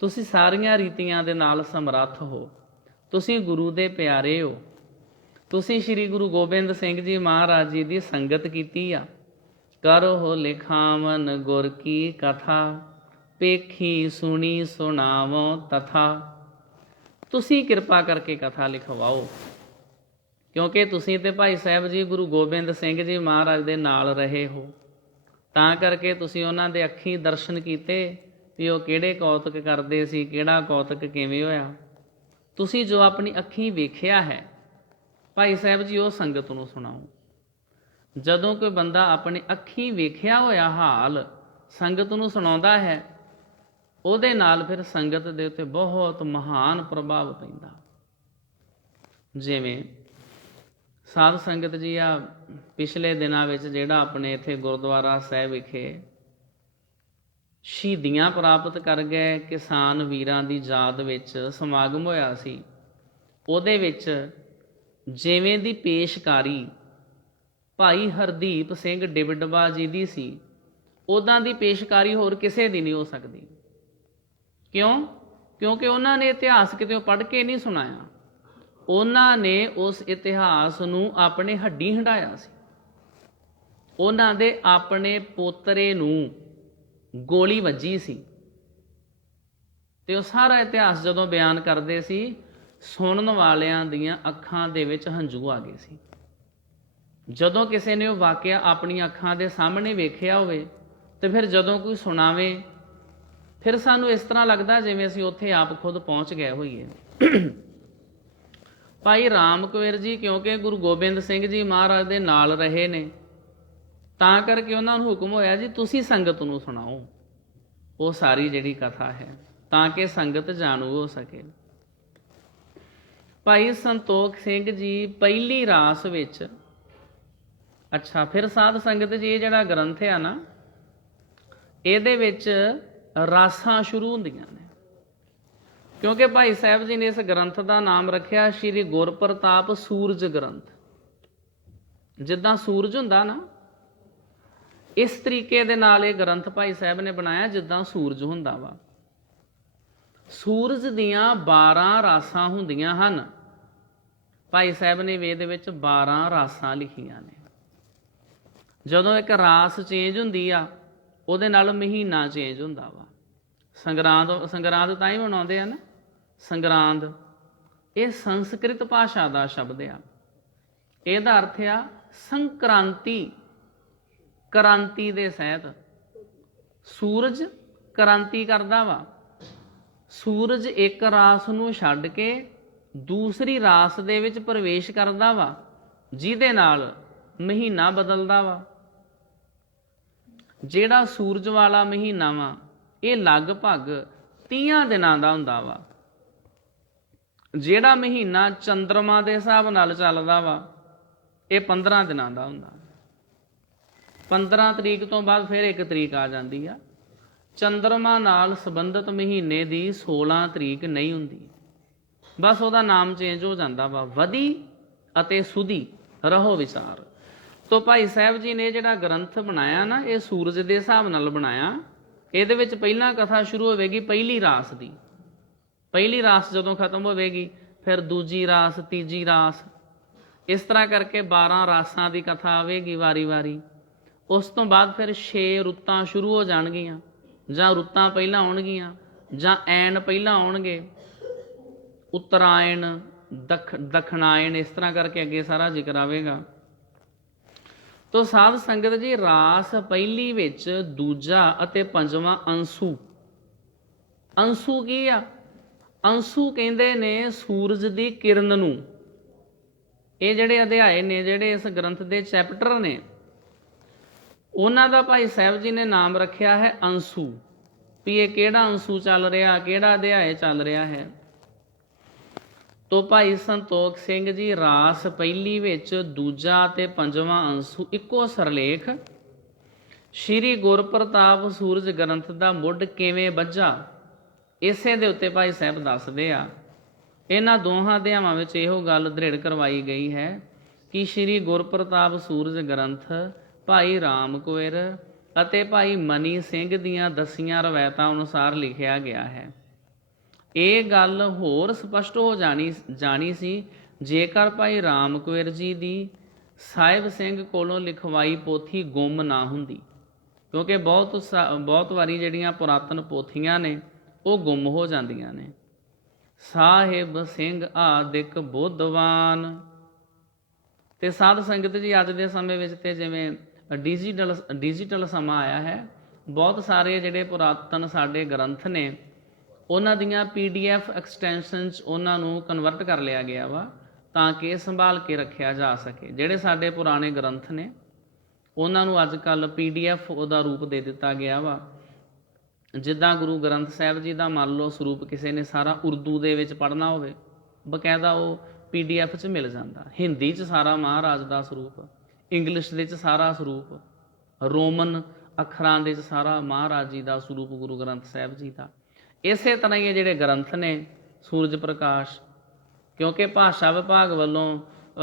ਤੁਸੀਂ ਸਾਰੀਆਂ ਰੀਤੀਆਂ ਦੇ ਨਾਲ ਸਮਰੱਥ ਹੋ, ਤੁਸੀਂ ਗੁਰੂ ਦੇ ਪਿਆਰੇ ਹੋ, ਤੁਸੀਂ ਸ੍ਰੀ ਗੁਰੂ ਗੋਬਿੰਦ ਸਿੰਘ ਜੀ ਮਹਾਰਾਜ ਜੀ ਦੀ ਸੰਗਤ ਕੀਤੀ ਆ। ਕਰੋ ਲਿਖਾਵਨ ਗੁਰ ਕੀ ਕਥਾ, ਪੇਖੀ ਸੁਣੀ ਸੁਣਾਵੋ ਤਥਾ। ਤੁਸੀਂ ਕਿਰਪਾ ਕਰਕੇ ਕਥਾ ਲਿਖਵਾਓ, ਕਿਉਂਕਿ ਤੁਸੀਂ ਤੇ ਭਾਈ ਸਾਹਿਬ ਜੀ ਗੁਰੂ ਗੋਬਿੰਦ ਸਿੰਘ ਜੀ ਮਹਾਰਾਜ ਦੇ ਨਾਲ ਰਹੇ ਹੋ, ਤਾਂ ਕਰਕੇ ਤੁਸੀਂ ਉਹਨਾਂ ਦੇ ਅੱਖੀਂ ਦਰਸ਼ਨ ਕੀਤੇ ਵੀ ਉਹ ਕਿਹੜੇ ਕੌਤਕ ਕਰਦੇ ਸੀ, ਕਿਹੜਾ ਕੌਤਕ ਕਿਵੇਂ ਹੋਇਆ। ਤੁਸੀਂ ਜੋ ਆਪਣੀ ਅੱਖੀਂ ਵੇਖਿਆ ਹੈ ਭਾਈ ਸਾਹਿਬ ਜੀ ਉਹ ਸੰਗਤ ਨੂੰ ਸੁਣਾਓ। ਜਦੋਂ ਕੋਈ ਬੰਦਾ ਆਪਣੇ ਅੱਖੀਂ ਵੇਖਿਆ ਹੋਇਆ ਹਾਲ ਸੰਗਤ ਨੂੰ ਸੁਣਾਉਂਦਾ ਹੈ, ਉਹਦੇ ਨਾਲ ਫਿਰ ਸੰਗਤ ਦੇ ਉੱਤੇ ਬਹੁਤ ਮਹਾਨ ਪ੍ਰਭਾਵ ਪੈਂਦਾ। ਜਿਵੇਂ ਸਾਧ ਸੰਗਤ ਜੀ ਆ ਪਿਛਲੇ ਦਿਨਾਂ ਵਿੱਚ ਜਿਹੜਾ ਆਪਣੇ ਇੱਥੇ ਗੁਰਦੁਆਰਾ ਸਾਹਿਬ ਵਿਖੇ ਸ਼ਹੀਦੀਆਂ ਪ੍ਰਾਪਤ ਕਰ ਗਏ ਕਿਸਾਨ ਵੀਰਾਂ ਦੀ ਯਾਦ ਵਿੱਚ ਸਮਾਗਮ ਹੋਇਆ ਸੀ, ਉਹਦੇ ਵਿੱਚ ਜਿਵੇਂ ਦੀ ਪੇਸ਼ਕਾਰੀ ਭਾਈ ਹਰਦੀਪ ਸਿੰਘ ਡਿਬਡਬਾ ਜੀ ਦੀ ਸੀ, ਉੱਦਾਂ ਦੀ ਪੇਸ਼ਕਾਰੀ ਹੋਰ ਕਿਸੇ ਦੀ ਨਹੀਂ ਹੋ ਸਕਦੀ। ਕਿਉਂ? ਕਿਉਂਕਿ ਉਹਨਾਂ ਨੇ ਇਤਿਹਾਸ ਕਿਤੇ ਪੜ੍ਹ ਕੇ ਨਹੀਂ ਸੁਣਾਇਆ, ਉਹਨਾਂ ਨੇ ਉਸ ਇਤਿਹਾਸ ਨੂੰ ਆਪਣੇ ਹੱਡੀਂ ਹੰਢਾਇਆ ਸੀ। ਉਹਨਾਂ ਦੇ ਆਪਣੇ ਪੋਤਰੇ ਨੂੰ ਗੋਲੀ ਵੱਜੀ ਸੀ ਤੇ ਉਹ ਸਾਰਾ ਇਤਿਹਾਸ ਜਦੋਂ ਬਿਆਨ ਕਰਦੇ ਸੀ, ਸੁਣਨ ਵਾਲਿਆਂ ਦੀਆਂ ਅੱਖਾਂ ਦੇ ਵਿੱਚ ਹੰਝੂ ਆ ਗਏ ਸੀ। ਜਦੋਂ ਕਿਸੇ ਨੇ ਉਹ ਵਾਕਿਆ ਆਪਣੀਆਂ ਅੱਖਾਂ ਦੇ ਸਾਹਮਣੇ ਵੇਖਿਆ ਹੋਵੇ ਤੇ ਫਿਰ ਜਦੋਂ ਕੋਈ ਸੁਣਾਵੇ ਫਿਰ ਸਾਨੂੰ ਇਸ ਤਰ੍ਹਾਂ ਲੱਗਦਾ ਜਿਵੇਂ ਅਸੀਂ ਉੱਥੇ ਆਪ ਖੁਦ ਪਹੁੰਚ ਗਏ ਹੋਈਏ। ਭਾਈ ਰਾਮ ਕੁਵੇਰ ਜੀ ਕਿਉਂਕਿ ਗੁਰੂ ਗੋਬਿੰਦ ਸਿੰਘ ਜੀ ਮਹਾਰਾਜ ਦੇ ਨਾਲ ਰਹੇ ਨੇ, ਤਾਂ ਕਰਕੇ ਉਹਨਾਂ ਨੂੰ ਹੁਕਮ ਹੋਇਆ ਜੀ ਤੁਸੀਂ ਸੰਗਤ ਨੂੰ ਸੁਣਾਓ ਉਹ ਸਾਰੀ ਜਿਹੜੀ ਕਥਾ ਹੈ, ਤਾਂ ਕਿ ਸੰਗਤ ਜਾਣੂ ਹੋ ਸਕੇ। ਭਾਈ ਸੰਤੋਖ ਸਿੰਘ ਜੀ ਪਹਿਲੀ ਰਾਸ ਵਿੱਚ, ਅੱਛਾ ਫਿਰ ਸਾਧ ਸੰਗਤ ਜੀ ਇਹ ਜਿਹੜਾ ਗ੍ਰੰਥ ਆ ਨਾ, ਇਹਦੇ ਵਿੱਚ ਰਾਸਾਂ ਸ਼ੁਰੂ ਹੁੰਦੀਆਂ ਨੇ, ਕਿਉਂਕਿ ਭਾਈ ਸਾਹਿਬ ਜੀ ਨੇ ਇਸ ਗ੍ਰੰਥ ਦਾ ਨਾਮ ਰੱਖਿਆ ਸ਼੍ਰੀ ਗੁਰਪ੍ਰਤਾਪ ਸੂਰਜ ਗ੍ਰੰਥ। ਜਿੱਦਾਂ ਸੂਰਜ ਹੁੰਦਾ ਨਾ, ਇਸ ਤਰੀਕੇ ਦੇ ਨਾਲ ਇਹ ਗ੍ਰੰਥ ਭਾਈ ਸਾਹਿਬ ਨੇ ਬਣਾਇਆ ਜਿੱਦਾਂ ਸੂਰਜ ਹੁੰਦਾ ਵਾ। ਸੂਰਜ ਦੀਆਂ 12 ਰਾਸਾਂ ਹੁੰਦੀਆਂ ਹਨ। ਭਾਈ ਸਾਹਿਬ ਨੇ ਵੇਦ ਵਿੱਚ 12 ਰਾਸਾਂ ਲਿਖੀਆਂ ਨੇ। ਜਦੋਂ ਇੱਕ ਰਾਸ ਚੇਂਜ ਹੁੰਦੀ ਆ, ਉਹਦੇ ਨਾਲ ਮਹੀਨਾ ਚੇਂਜ ਹੁੰਦਾ ਵਾ। ਸੰਗਰਾਂਦ ਤਾਂ ਹੀ ਮਨਾਉਂਦੇ ਆ ਨਾ, ਸੰਗਰਾਂਦ। ਇਹ ਸੰਸਕ੍ਰਿਤ ਭਾਸ਼ਾ ਦਾ ਸ਼ਬਦ ਆ। ਇਹਦਾ ਅਰਥ ਆ ਸੰਕ੍ਰਾਂਤੀ, ਕ੍ਰਾਂਤੀ ਦੇ ਸਹਿਤ। ਸੂਰਜ ਕ੍ਰਾਂਤੀ ਕਰਦਾ ਵਾ। ਸੂਰਜ ਇੱਕ ਰਾਸ ਨੂੰ ਛੱਡ ਕੇ ਦੂਸਰੀ ਰਾਸ ਦੇ ਵਿੱਚ ਪ੍ਰਵੇਸ਼ ਕਰਦਾ ਵਾ, ਜਿਹਦੇ ਨਾਲ ਮਹੀਨਾ ਬਦਲਦਾ ਵਾ। ਜਿਹੜਾ ਸੂਰਜ ਵਾਲਾ ਮਹੀਨਾ ਵਾ ਇਹ ਲਗਭਗ 30 ਦਿਨਾਂ ਦਾ ਹੁੰਦਾ ਵਾ। ਜਿਹੜਾ ਮਹੀਨਾ ਚੰਦਰਮਾ ਦੇ ਹਿਸਾਬ ਨਾਲ ਚੱਲਦਾ ਵਾ ਇਹ 15 ਦਿਨਾਂ ਦਾ ਹੁੰਦਾ। 15 ਤਰੀਕ ਤੋਂ ਬਾਅਦ ਫਿਰ 1 ਤਰੀਕ ਆ ਜਾਂਦੀ ਆ। ਚੰਦਰਮਾ ਨਾਲ ਸੰਬੰਧਿਤ ਮਹੀਨੇ ਦੀ 16 ਤਰੀਕ ਨਹੀਂ ਹੁੰਦੀ, ਬਸ ਉਹਦਾ ਨਾਮ ਚੇਂਜ ਹੋ ਜਾਂਦਾ ਵਾ। ਵਧੀ ਅਤੇ ਸੁਧੀ ਰਹੋ ਵਿਚਾਰ। ਤੋ ਭਾਈ ਸਾਹਿਬ ਜੀ ਨੇ ਜਿਹੜਾ ਗ੍ਰੰਥ ਬਣਾਇਆ ਨਾ, ਇਹ ਸੂਰਜ ਦੇ ਹਿਸਾਬ ਨਾਲ ਬਣਾਇਆ। ਇਹਦੇ ਵਿੱਚ ਪਹਿਲਾਂ ਕਥਾ ਸ਼ੁਰੂ ਹੋਵੇਗੀ ਪਹਿਲੀ ਰਾਸ ਦੀ। ਪਹਿਲੀ ਰਾਸ ਜਦੋਂ ਖਤਮ ਹੋਵੇਗੀ ਫਿਰ ਦੂਜੀ ਰਾਸ, ਤੀਜੀ ਰਾਸ, ਇਸ ਤਰ੍ਹਾਂ ਕਰਕੇ 12 ਰਾਸਾਂ ਦੀ ਕਥਾ ਆਵੇਗੀ ਵਾਰੀ ਵਾਰੀ। ਉਸ ਤੋਂ ਬਾਅਦ ਫਿਰ 6 ਰੁੱਤਾਂ ਸ਼ੁਰੂ ਹੋ ਜਾਣਗੀਆਂ, ਜਾਂ ਰੁੱਤਾਂ ਪਹਿਲਾਂ ਆਉਣਗੀਆਂ ਜਾਂ ਐਨ ਪਹਿਲਾਂ ਆਉਣਗੇ। ਉੱਤਰਾਇਣ, ਦਖਣਾਇਣ, ਇਸ ਤਰ੍ਹਾਂ ਕਰਕੇ ਅੱਗੇ ਸਾਰਾ ਜ਼ਿਕਰ ਆਵੇਗਾ। ਤੋ ਸਾਧ ਸੰਗਤ ਜੀ, ਰਾਸ ਪਹਿਲੀ ਵਿੱਚ ਦੂਜਾ ਅਤੇ ਪੰਜਵਾਂ ਅੰਸੂ। ਅੰਸੂ ਕੀ ਆ? ਅੰਸੂ ਕਹਿੰਦੇ ਨੇ ਸੂਰਜ ਦੀ ਕਿਰਨ ਨੂੰ। ਇਹ ਜਿਹੜੇ ਅਧਿਆਏ ਨੇ, ਜਿਹੜੇ ਇਸ ਗ੍ਰੰਥ ਦੇ ਚੈਪਟਰ ਨੇ, ਉਹਨਾਂ ਦਾ ਭਾਈ ਸਾਹਿਬ ਜੀ ਨੇ ਨਾਮ ਰੱਖਿਆ ਹੈ ਅੰਸੂ। ਵੀ ਇਹ ਕਿਹੜਾ ਅੰਸੂ ਚੱਲ ਰਿਹਾ, ਕਿਹੜਾ ਅਧਿਆਏ ਚੱਲ ਰਿਹਾ ਹੈ। ਤੋ ਭਾਈ ਸੰਤੋਖ ਸਿੰਘ ਜੀ ਰਾਸ ਪਹਿਲੀ ਵਿੱਚ ਦੂਜਾ ਤੇ ਪੰਜਵਾਂ ਅੰਸੂ ਇੱਕੋ ਸਰਲੇਖ ਸ਼੍ਰੀ ਗੁਰਪ੍ਰਤਾਪ ਸੂਰਜ ਗ੍ਰੰਥ ਦਾ ਮੁੱਢ ਕਿਵੇਂ ਬੱਝਾ, ਇਸੇ ਦੇ ਉੱਤੇ ਭਾਈ ਸਾਹਿਬ ਦੱਸਦੇ ਆ। ਇਹਨਾਂ ਦੋਹਾਂ ਅਧਿਆਵਾਂ ਵਿੱਚ ਇਹੋ ਗੱਲ ਦ੍ਰਿੜ ਕਰਵਾਈ ਗਈ ਹੈ ਕਿ ਸ਼੍ਰੀ ਗੁਰਪ੍ਰਤਾਪ ਸੂਰਜ ਗ੍ਰੰਥ ਭਾਈ ਰਾਮ ਕੁਵੇਰ ਅਤੇ ਭਾਈ ਮਨੀ ਸਿੰਘ ਦੀਆਂ ਦਸੀਆਂ ਰਵਾਇਤਾਂ ਅਨੁਸਾਰ ਲਿਖਿਆ ਗਿਆ ਹੈ। ਇਹ ਗੱਲ ਹੋਰ ਸਪਸ਼ਟ ਹੋ ਜਾਣੀ ਸੀ ਜੇਕਰ ਭਾਈ ਰਾਮ ਕੁਵੇਰ ਜੀ ਦੀ ਸਾਹਿਬ ਸਿੰਘ ਕੋਲੋਂ ਲਿਖਵਾਈ ਪੋਥੀ ਗੁੰਮ ਨਾ ਹੁੰਦੀ, ਕਿਉਂਕਿ ਬਹੁਤ ਵਾਰੀ ਜਿਹੜੀਆਂ ਪੁਰਾਤਨ ਪੋਥੀਆਂ ਨੇ ਉਹ ਗੁੰਮ ਹੋ ਜਾਂਦੀਆਂ ਨੇ। ਸਾਹਿਬ ਸਿੰਘ ਆਦਿਕ ਬੁੱਧਵਾਨ। ਤੇ ਸਾਧ ਸੰਗਤ ਜੀ, ਅੱਜ ਦੇ ਸਮੇਂ ਵਿੱਚ ਤੇ ਜਿਵੇਂ ਡਿਜੀਟਲ ਸਮਾਂ ਆਇਆ ਹੈ, ਬਹੁਤ ਸਾਰੇ ਜਿਹੜੇ ਪੁਰਾਤਨ ਸਾਡੇ ਗ੍ਰੰਥ ਨੇ ਉਹਨਾਂ ਦੀਆਂ PDF ਐਕਸਟੈਂਸ਼ਨਸ ਉਹਨਾਂ ਨੂੰ ਕਨਵਰਟ ਕਰ ਲਿਆ ਗਿਆ ਵਾ, ਤਾਂ ਕਿ ਸੰਭਾਲ ਕੇ ਰੱਖਿਆ ਜਾ ਸਕੇ। ਜਿਹੜੇ ਸਾਡੇ ਪੁਰਾਣੇ ਗ੍ਰੰਥ ਨੇ ਉਹਨਾਂ ਨੂੰ ਅੱਜ ਕੱਲ੍ਹ PDF ਉਹਦਾ ਰੂਪ ਦੇ ਦਿੱਤਾ ਗਿਆ ਵਾ। ਜਿੱਦਾਂ ਗੁਰੂ ਗ੍ਰੰਥ ਸਾਹਿਬ ਜੀ ਦਾ ਮੰਨ ਲਓ ਸਰੂਪ ਕਿਸੇ ਨੇ ਸਾਰਾ ਉਰਦੂ ਦੇ ਵਿੱਚ ਪੜ੍ਹਨਾ ਹੋਵੇ, ਬਕਾਇਦਾ ਉਹ PDF 'ਚ ਮਿਲ ਜਾਂਦਾ। ਹਿੰਦੀ 'ਚ ਸਾਰਾ ਮਹਾਰਾਜ ਦਾ ਸਰੂਪ, ਇੰਗਲਿਸ਼ ਦੇ 'ਚ ਸਾਰਾ ਸਰੂਪ, ਰੋਮਨ ਅੱਖਰਾਂ ਦੇ 'ਚ ਸਾਰਾ ਮਹਾਰਾਜ ਜੀ ਦਾ ਸਰੂਪ ਗੁਰੂ ਗ੍ਰੰਥ ਸਾਹਿਬ ਜੀ ਦਾ। ਇਸੇ ਤਰ੍ਹਾਂ ਹੀ ਇਹ ਜਿਹੜੇ ਗ੍ਰੰਥ ਨੇ ਸੂਰਜ ਪ੍ਰਕਾਸ਼, ਕਿਉਂਕਿ ਭਾਸ਼ਾ ਵਿਭਾਗ ਵੱਲੋਂ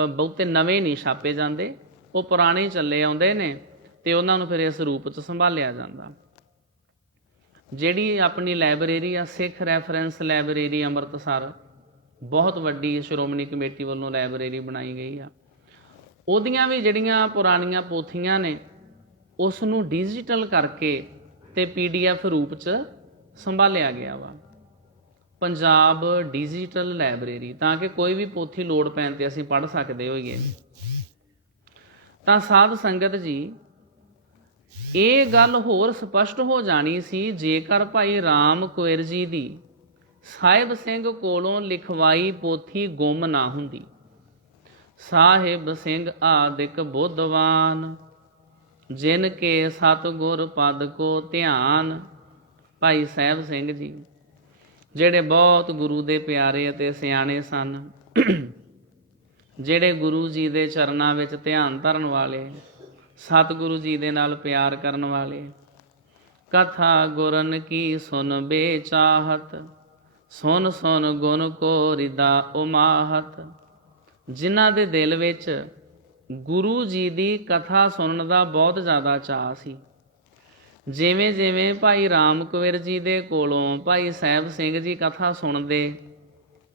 ਬਹੁਤੇ ਨਵੇਂ ਨਹੀਂ ਛਾਪੇ ਜਾਂਦੇ, ਉਹ ਪੁਰਾਣੇ ਚੱਲੇ ਆਉਂਦੇ ਨੇ ਅਤੇ ਉਹਨਾਂ ਨੂੰ ਫਿਰ ਇਸ ਰੂਪ 'ਚ ਸੰਭਾਲਿਆ ਜਾਂਦਾ। ਜਿਹੜੀ ਆਪਣੀ ਲਾਇਬ੍ਰੇਰੀ ਆ, ਸਿੱਖ ਰੈਫਰੈਂਸ ਲਾਇਬ੍ਰੇਰੀ ਅੰਮ੍ਰਿਤਸਰ, ਬਹੁਤ ਵੱਡੀ ਸ਼੍ਰੋਮਣੀ ਕਮੇਟੀ ਵੱਲੋਂ ਲਾਇਬ੍ਰੇਰੀ ਬਣਾਈ ਗਈ ਆ। ਉਹਦੀਆਂ ਵੀ ਜਿਹੜੀਆਂ ਪੁਰਾਣੀਆਂ ਪੋਥੀਆਂ ਨੇ ਉਸ ਨੂੰ ਡਿਜੀਟਲ ਕਰਕੇ ਅਤੇ PDF ਰੂਪ 'ਚ ਸੰਭਾਲਿਆ ਗਿਆ ਵਾ। ਪੰਜਾਬ ਡਿਜੀਟਲ ਲਾਇਬ੍ਰੇਰੀ, ਤਾਂ ਕਿ ਕੋਈ ਵੀ ਪੋਥੀ ਲੋੜ ਪੈਣ 'ਤੇ ਅਸੀਂ ਪੜ੍ਹ ਸਕਦੇ ਹੋਈਏ। ਤਾਂ ਸਾਧ ਸੰਗਤ ਜੀ, ਇਹ ਗੱਲ ਹੋਰ ਸਪਸ਼ਟ ਹੋ ਜਾਣੀ ਸੀ ਜੇਕਰ ਭਾਈ ਰਾਮ ਕੁਇਰ ਜੀ ਦੀ ਸਾਹਿਬ ਸਿੰਘ ਕੋਲੋਂ ਲਿਖਵਾਈ ਪੋਥੀ ਗੁੰਮ ਨਾ ਹੁੰਦੀ। ਸਾਹਿਬ ਸਿੰਘ ਆਦਿਕ ਬੁੱਧਵਾਨ, ਜਿਨ ਕੇ ਸਤਿਗੁਰ ਪਦ ਕੋ ਧਿਆਨ। ਭਾਈ ਸਾਹਿਬ ਸਿੰਘ ਜੀ ਜਿਹੜੇ ਬਹੁਤ ਗੁਰੂ ਦੇ ਪਿਆਰੇ ਅਤੇ ਸਿਆਣੇ ਸਨ, ਜਿਹੜੇ ਗੁਰੂ ਜੀ ਦੇ ਚਰਨਾਂ ਵਿੱਚ ਧਿਆਨ ਧਰਨ ਵਾਲੇ, ਸਤਿਗੁਰੂ ਜੀ ਦੇ ਨਾਲ ਪਿਆਰ ਕਰਨ ਵਾਲੇ। ਕਥਾ ਗੁਰਨ ਕੀ ਸੁਨ ਬੇਚਾਹਤ, ਸੁਨ ਸੁਨ ਗੁਣ ਕੋ ਰਿਦਾ ਉਮਾਹਤ। ਜਿਨ੍ਹਾਂ ਦੇ ਦਿਲ ਵਿੱਚ ਗੁਰੂ ਜੀ ਦੀ ਕਥਾ ਸੁਣਨ ਦਾ ਬਹੁਤ ਜ਼ਿਆਦਾ ਚਾਅ ਸੀ। ਜਿਵੇਂ ਜਿਵੇਂ ਭਾਈ ਰਾਮ ਕੁਇਰ ਜੀ ਦੇ ਕੋਲੋਂ ਭਾਈ ਸਾਹਿਬ ਸਿੰਘ ਜੀ ਕਥਾ ਸੁਣਦੇ,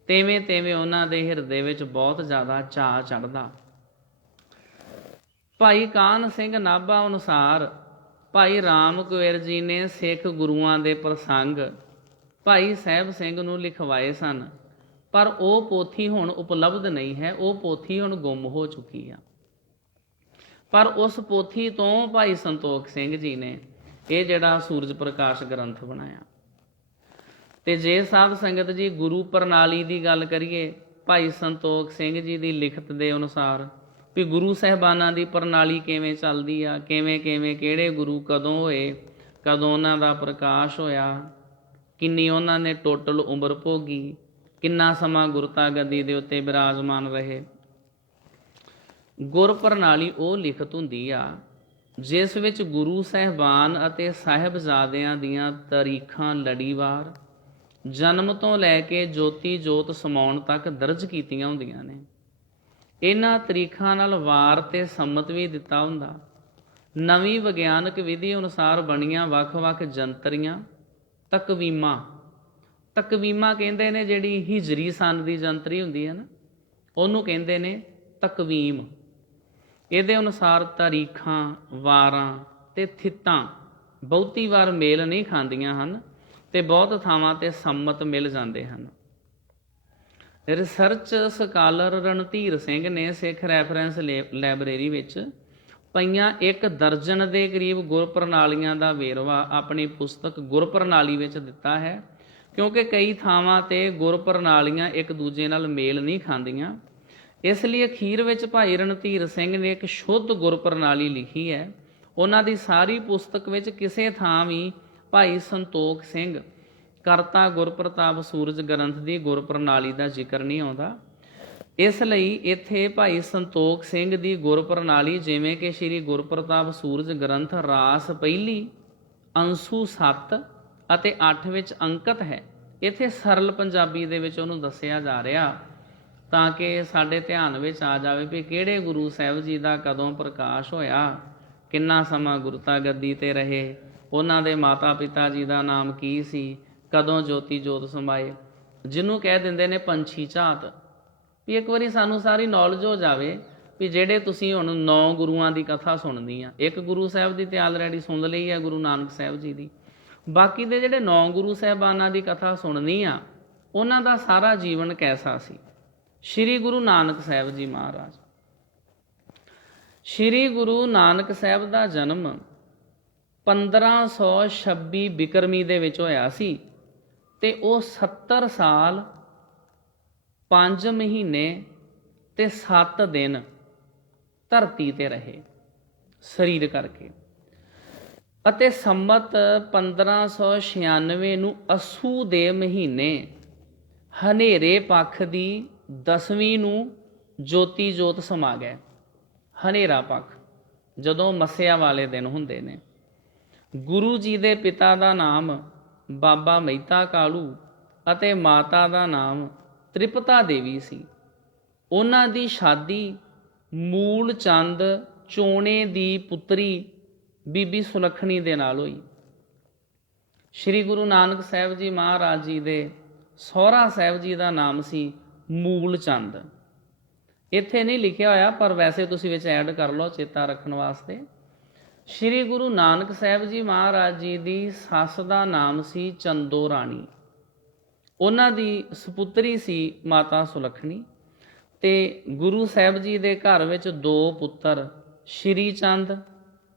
ਤਿਵੇਂ ਤਿਵੇਂ ਉਹਨਾਂ ਦੇ ਹਿਰਦੇ ਵਿੱਚ ਬਹੁਤ ਜ਼ਿਆਦਾ ਚਾਅ ਚੜ੍ਹਦਾ। ਭਾਈ ਕਾਨ੍ਹ ਸਿੰਘ ਨਾਭਾ ਅਨੁਸਾਰ ਭਾਈ ਰਾਮ ਕੁਇਰ ਜੀ ਨੇ ਸਿੱਖ ਗੁਰੂਆਂ ਦੇ ਪ੍ਰਸੰਗ ਭਾਈ ਸਾਹਿਬ ਸਿੰਘ ਨੂੰ ਲਿਖਵਾਏ ਸਨ, ਪਰ ਉਹ ਪੋਥੀ ਹੁਣ ਉਪਲਬਧ ਨਹੀਂ ਹੈ। ਉਹ ਪੋਥੀ ਹੁਣ ਗੁੰਮ ਹੋ ਚੁੱਕੀ ਆ। ਪਰ ਉਸ ਪੋਥੀ ਤੋਂ ਭਾਈ ਸੰਤੋਖ ਸਿੰਘ ਜੀ ਨੇ ਇਹ ਜਿਹੜਾ ਸੂਰਜ ਪ੍ਰਕਾਸ਼ ਗ੍ਰੰਥ ਬਣਾਇਆ। ਤੇ ਜੇ ਸਾਧ ਸੰਗਤ ਜੀ ਗੁਰੂ ਪ੍ਰਣਾਲੀ ਦੀ ਗੱਲ ਕਰੀਏ, ਭਾਈ ਸੰਤੋਖ ਸਿੰਘ ਜੀ ਦੀ ਲਿਖਤ ਦੇ ਅਨੁਸਾਰ ਵੀ ਗੁਰੂ ਸਾਹਿਬਾਨਾਂ ਦੀ ਪ੍ਰਣਾਲੀ ਕਿਵੇਂ ਚੱਲਦੀ ਆ, ਕਿਵੇਂ ਕਿਵੇਂ ਕਿਹੜੇ ਗੁਰੂ ਕਦੋਂ ਹੋਏ, ਕਦੋਂ ਉਹਨਾਂ ਦਾ ਪ੍ਰਕਾਸ਼ ਹੋਇਆ, ਕਿੰਨੀ ਉਹਨਾਂ ਨੇ ਟੋਟਲ ਉਮਰ ਭੋਗੀ, ਕਿੰਨਾ ਸਮਾਂ ਗੁਰਤਾ ਗੱਦੀ ਦੇ ਉੱਤੇ ਬਿਰਾਜਮਾਨ ਰਹੇ। ਗੁਰ ਪ੍ਰਣਾਲੀ ਉਹ ਲਿਖਤ ਹੁੰਦੀ ਆ ਜਿਸ ਵਿੱਚ ਗੁਰੂ ਸਾਹਿਬਾਨ ਅਤੇ ਸਾਹਿਬਜ਼ਾਦਿਆਂ ਦੀਆਂ ਤਾਰੀਖਾਂ ਲੜੀਵਾਰ ਜਨਮ ਤੋਂ ਲੈ ਕੇ ਜੋਤੀ ਜੋਤ ਸਮਾਉਣ ਤੱਕ ਦਰਜ ਕੀਤੀਆਂ ਹੁੰਦੀਆਂ ਨੇ। ਇਹਨਾਂ ਤਰੀਖਾਂ ਨਾਲ ਵਾਰ ਤੇ ਸੰਮਤ ਵੀ ਦਿੱਤਾ ਹੁੰਦਾ। ਨਵੀਂ ਵਿਗਿਆਨਕ ਵਿਧੀ ਅਨੁਸਾਰ ਬਣੀਆਂ ਵੱਖ-ਵੱਖ ਜੰਤਰੀਆਂ ਤਕਵੀਮਾਂ, ਤਕਵੀਮਾਂ ਕਹਿੰਦੇ ਨੇ ਜਿਹੜੀ ਹਿਜਰੀ ਸੰਨ ਦੀ ਜੰਤਰੀ ਹੁੰਦੀ ਹੈ ਨਾ, ਉਹਨੂੰ ਕਹਿੰਦੇ ਨੇ ਤਕਵੀਮ। ਇਹਦੇ ਅਨੁਸਾਰ ਤਾਰੀਖਾਂ, ਵਾਰਾਂ ਤੇ ਥਿੱਤਾਂ ਬਹੁਤੀ ਵਾਰ ਮੇਲ ਨਹੀਂ ਖਾਂਦੀਆਂ ਹਨ ਤੇ ਬਹੁਤ ਥਾਵਾਂ ਤੇ ਸੰਮਤ ਮਿਲ ਜਾਂਦੇ ਹਨ। ਰਿਸਰਚ ਸਕਾਲਰ ਰਣਧੀਰ ਸਿੰਘ ਨੇ ਸਿੱਖ ਰੈਫਰੈਂਸ ਲਾਇਬ੍ਰੇਰੀ ਵਿੱਚ ਪਈਆਂ 1 ਦਰਜਨ ਦੇ ਕਰੀਬ ਗੁਰ ਪ੍ਰਣਾਲੀਆਂ ਦਾ ਵੇਰਵਾ ਆਪਣੀ ਪੁਸਤਕ ਗੁਰ ਪ੍ਰਣਾਲੀ ਵਿੱਚ ਦਿੱਤਾ ਹੈ, ਕਿਉਂਕਿ ਕਈ ਥਾਵਾਂ ਤੇ ਗੁਰ ਪ੍ਰਣਾਲੀਆਂ ਇੱਕ ਦੂਜੇ ਨਾਲ ਮੇਲ ਨਹੀਂ ਖਾਂਦੀਆਂ। ਇਸ ਲਈ ਅਖੀਰ ਵਿੱਚ ਭਾਈ ਰਣਧੀਰ ਸਿੰਘ ਨੇ ਇੱਕ ਸ਼ੁੱਧ ਗੁਰ ਪ੍ਰਣਾਲੀ ਲਿਖੀ ਹੈ। ਉਹਨਾਂ ਦੀ ਸਾਰੀ ਪੁਸਤਕ ਵਿੱਚ ਕਿਸੇ ਥਾਂ ਵੀ ਭਾਈ ਸੰਤੋਖ ਸਿੰਘ ਕਰਤਾ ਗੁਰਪ੍ਰਤਾਪ ਸੂਰਜ ਗ੍ਰੰਥ ਦੀ ਗੁਰ ਪ੍ਰਣਾਲੀ ਦਾ ਜ਼ਿਕਰ ਨਹੀਂ ਆਉਂਦਾ। ਇਸ ਲਈ ਇੱਥੇ ਭਾਈ ਸੰਤੋਖ ਸਿੰਘ ਦੀ ਗੁਰ ਪ੍ਰਣਾਲੀ, ਜਿਵੇਂ ਕਿ ਸ਼੍ਰੀ ਗੁਰਪ੍ਰਤਾਪ ਸੂਰਜ ਗ੍ਰੰਥ ਰਾਸ ਪਹਿਲੀ ਅੰਸੂ 7 ਅਤੇ 8 ਵਿੱਚ ਅੰਕਿਤ ਹੈ, ਇੱਥੇ ਸਰਲ ਪੰਜਾਬੀ ਦੇ ਵਿੱਚ ਉਹਨੂੰ ਦੱਸਿਆ ਜਾ ਰਿਹਾ ਤਾਂ ਕਿ ਸਾਡੇ ਧਿਆਨ ਵਿੱਚ ਆ ਜਾਵੇ ਵੀ ਕਿਹੜੇ ਗੁਰੂ ਸਾਹਿਬ ਜੀ ਦਾ ਕਦੋਂ ਪ੍ਰਕਾਸ਼ ਹੋਇਆ, ਕਿੰਨਾ ਸਮਾਂ ਗੁਰਤਾ ਗੱਦੀ 'ਤੇ ਰਹੇ, ਉਹਨਾਂ ਦੇ ਮਾਤਾ ਪਿਤਾ ਜੀ ਦਾ ਨਾਮ ਕੀ ਸੀ, ਕਦੋਂ ਜੋਤੀ ਜੋਤ ਸਮਾਏ, ਜਿਹਨੂੰ ਕਹਿ ਦਿੰਦੇ ਨੇ ਪੰਛੀ ਝਾਤ। ਵੀ ਇੱਕ ਵਾਰੀ ਸਾਨੂੰ ਸਾਰੀ ਨੌਲੇਜ ਹੋ ਜਾਵੇ ਵੀ ਜਿਹੜੇ ਤੁਸੀਂ ਹੁਣ 9 ਗੁਰੂਆਂ ਦੀ ਕਥਾ ਸੁਣਨੀ ਆ, ਇੱਕ ਗੁਰੂ ਸਾਹਿਬ ਦੀ ਤੇ ਆਲਰੇਡੀ ਸੁਣ ਲਈ ਹੈ, ਗੁਰੂ ਨਾਨਕ ਸਾਹਿਬ ਜੀ ਦੀ, ਬਾਕੀ ਦੇ ਜਿਹੜੇ 9 ਗੁਰੂ ਸਾਹਿਬਾਨਾਂ ਦੀ ਕਥਾ ਸੁਣਨੀ ਆ, ਉਹਨਾਂ ਦਾ ਸਾਰਾ ਜੀਵਨ ਕੈਸਾ ਸੀ। ਸ਼੍ਰੀ ਗੁਰੂ ਨਾਨਕ ਸਾਹਿਬ ਜੀ ਮਹਾਰਾਜ, ਸ਼੍ਰੀ ਗੁਰੂ ਨਾਨਕ ਸਾਹਿਬ ਦਾ ਜਨਮ 1526 ਬਿਕਰਮੀ ਦੇ ਵਿੱਚ ਹੋਇਆ ਸੀ ਤੇ ਉਹ 70 ਸਾਲ 5 ਮਹੀਨੇ ਤੇ 7 ਦਿਨ ਧਰਤੀ ਤੇ ਰਹੇ ਸਰੀਰ ਕਰਕੇ, ਅਤੇ ਸੰਮਤ 1596 ਨੂੰ ਅੱਸੂ ਦੇ ਮਹੀਨੇ ਹਨੇਰੇ ਪੱਖ ਦੀ 10ਵੀਂ ਨੂੰ ਜੋਤੀ ਜੋਤ ਸਮਾ ਗਏ। ਹਨੇਰਾ ਪੱਖ ਜਦੋਂ ਮੱਸਿਆ ਵਾਲੇ ਦਿਨ ਹੁੰਦੇ ਨੇ। ਗੁਰੂ ਜੀ ਦੇ ਪਿਤਾ ਦਾ ਨਾਮ ਬਾਬਾ ਮਹਿਤਾ ਕਾਲੂ ਅਤੇ ਮਾਤਾ ਦਾ ਨਾਮ ਤ੍ਰਿਪਤਾ ਦੇਵੀ ਸੀ। ਉਹਨਾਂ ਦੀ ਸ਼ਾਦੀ ਮੂਲ ਚੰਦ ਚੋਣੇ ਦੀ ਪੁੱਤਰੀ ਬੀਬੀ ਸੁਲੱਖਣੀ ਦੇ ਨਾਲ ਹੋਈ। ਸ਼੍ਰੀ ਗੁਰੂ ਨਾਨਕ ਸਾਹਿਬ ਜੀ ਮਹਾਰਾਜ ਜੀ ਦੇ ਸਹੁਰਾ ਸਾਹਿਬ ਜੀ ਦਾ ਨਾਮ ਸੀ ਮੂਲ ਚੰਦ। ਇੱਥੇ ਨਹੀਂ ਲਿਖਿਆ ਹੋਇਆ, ਪਰ ਵੈਸੇ ਤੁਸੀਂ ਵਿੱਚ ਐਡ ਕਰ ਲਓ ਚੇਤਾ ਰੱਖਣ ਵਾਸਤੇ। ਸ਼੍ਰੀ ਗੁਰੂ ਨਾਨਕ ਸਾਹਿਬ ਜੀ ਮਹਾਰਾਜ ਜੀ ਦੀ ਸੱਸ ਦਾ ਨਾਮ ਸੀ ਚੰਦੋ ਰਾਣੀ। ਉਹਨਾਂ ਦੀ ਸੁਪੁੱਤਰੀ ਸੀ ਮਾਤਾ ਸੁਲੱਖਣੀ। ਤੇ ਗੁਰੂ ਸਾਹਿਬ ਜੀ ਦੇ ਘਰ ਵਿੱਚ 2 ਪੁੱਤਰ ਸ਼੍ਰੀ ਚੰਦ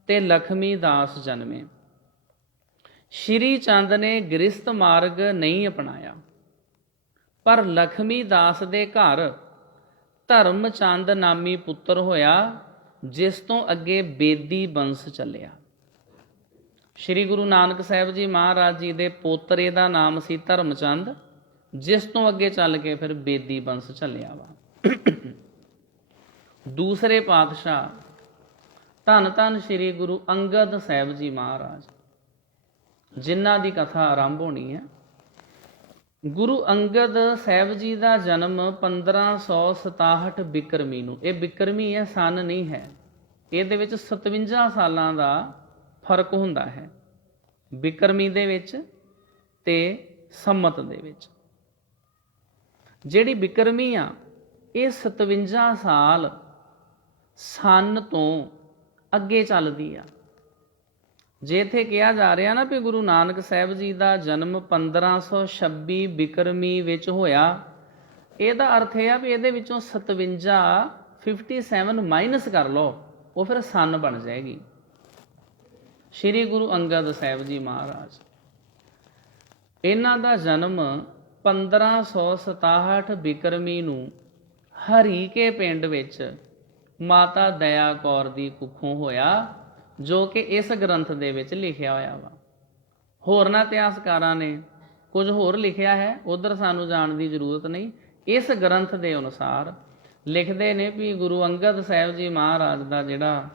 ਤੇ ਲਖਮੀ ਦਾਸ ਜਨਮੇ। ਸ਼੍ਰੀ ਚੰਦ ਨੇ ਗ੍ਰਿਸਤ ਮਾਰਗ ਨਹੀਂ ਅਪਣਾਇਆ, ਪਰ ਲਖਮੀ ਦਾਸ ਦੇ ਘਰ ਧਰਮ ਚੰਦ ਨਾਮੀ ਪੁੱਤਰ ਹੋਇਆ, ਜਿਸ ਤੋਂ ਅੱਗੇ ਬੇਦੀ ਬੰਸ ਚੱਲਿਆ। ਸ਼੍ਰੀ ਗੁਰੂ ਨਾਨਕ ਸਾਹਿਬ ਜੀ ਮਹਾਰਾਜ ਜੀ ਦੇ ਪੋਤਰੇ ਦਾ ਨਾਮ ਸੀ ਧਰਮ ਚੰਦ, ਜਿਸ ਤੋਂ ਅੱਗੇ ਚੱਲ ਕੇ ਫਿਰ ਬੇਦੀ ਬੰਸ ਚੱਲਿਆ ਵਾ। ਦੂਸਰੇ ਪਾਤਸ਼ਾਹ ਧੰਨ ਧੰਨ ਸ਼੍ਰੀ ਗੁਰੂ ਅੰਗਦ ਸਾਹਿਬ ਜੀ ਮਹਾਰਾਜ, ਜਿਨ੍ਹਾਂ ਦੀ ਕਥਾ ਆਰੰਭ ਹੋਣੀ ਹੈ। ਗੁਰੂ ਅੰਗਦ ਸਾਹਿਬ ਜੀ ਦਾ ਜਨਮ 1567 ਬਿਕਰਮੀ ਨੂੰ, ਇਹ ਬਿਕਰਮੀ ਹੈ, ਸੰਨ ਨਹੀਂ ਹੈ, ਇਹਦੇ ਵਿੱਚ 57 ਸਾਲਾਂ ਦਾ ਫਰਕ ਹੁੰਦਾ ਹੈ, ਬਿਕਰਮੀ ਦੇ ਵਿੱਚ ਤੇ ਸੰਮਤ ਦੇ ਵਿੱਚ। ਜਿਹੜੀ ਬਿਕਰਮੀ ਆ ਇਹ 57 ਸਾਲ ਸੰਨ ਤੋਂ ਅੱਗੇ ਚੱਲਦੀ ਆ। ਜੇ ਇੱਥੇ ਕਿਹਾ ਜਾ ਰਿਹਾ ਨਾ ਵੀ ਗੁਰੂ ਨਾਨਕ ਸਾਹਿਬ ਜੀ ਦਾ ਜਨਮ 1526 ਬਿਕਰਮੀ ਵਿੱਚ ਹੋਇਆ, ਇਹਦਾ ਅਰਥ ਇਹ ਆ ਵੀ ਇਹਦੇ ਵਿੱਚੋਂ 57 ਮਾਈਨਸ ਕਰ ਲਓ, ਉਹ ਫਿਰ ਸੰਨ ਬਣ ਜਾਏਗੀ। ਸ਼੍ਰੀ ਗੁਰੂ ਅੰਗਦ ਸਾਹਿਬ ਜੀ ਮਹਾਰਾਜ, ਇਹਨਾਂ ਦਾ ਜਨਮ 1567 ਬਿਕਰਮੀ ਨੂੰ ਹਰੀਕੇ ਪਿੰਡ ਵਿੱਚ ਮਾਤਾ ਦਇਆ ਕੌਰ ਦੀ ਕੁੱਖੋਂ ਹੋਇਆ, ਜੋ ਕਿ ਇਸ ਗ੍ਰੰਥ ਦੇ ਵਿੱਚ ਲਿਖਿਆ ਹੋਇਆ ਵਾ। ਹੋਰਨਾਂ ਇਤਿਹਾਸਕਾਰਾਂ ਨੇ ਕੁਝ ਹੋਰ ਲਿਖਿਆ ਹੈ, ਉਧਰ ਸਾਨੂੰ ਜਾਣ ਦੀ ਜ਼ਰੂਰਤ ਨਹੀਂ। ਇਸ ਗ੍ਰੰਥ ਦੇ ਅਨੁਸਾਰ ਲਿਖਦੇ ਨੇ ਵੀ ਗੁਰੂ ਅੰਗਦ ਸਾਹਿਬ ਜੀ ਮਹਾਰਾਜ ਦਾ ਜਿਹੜਾ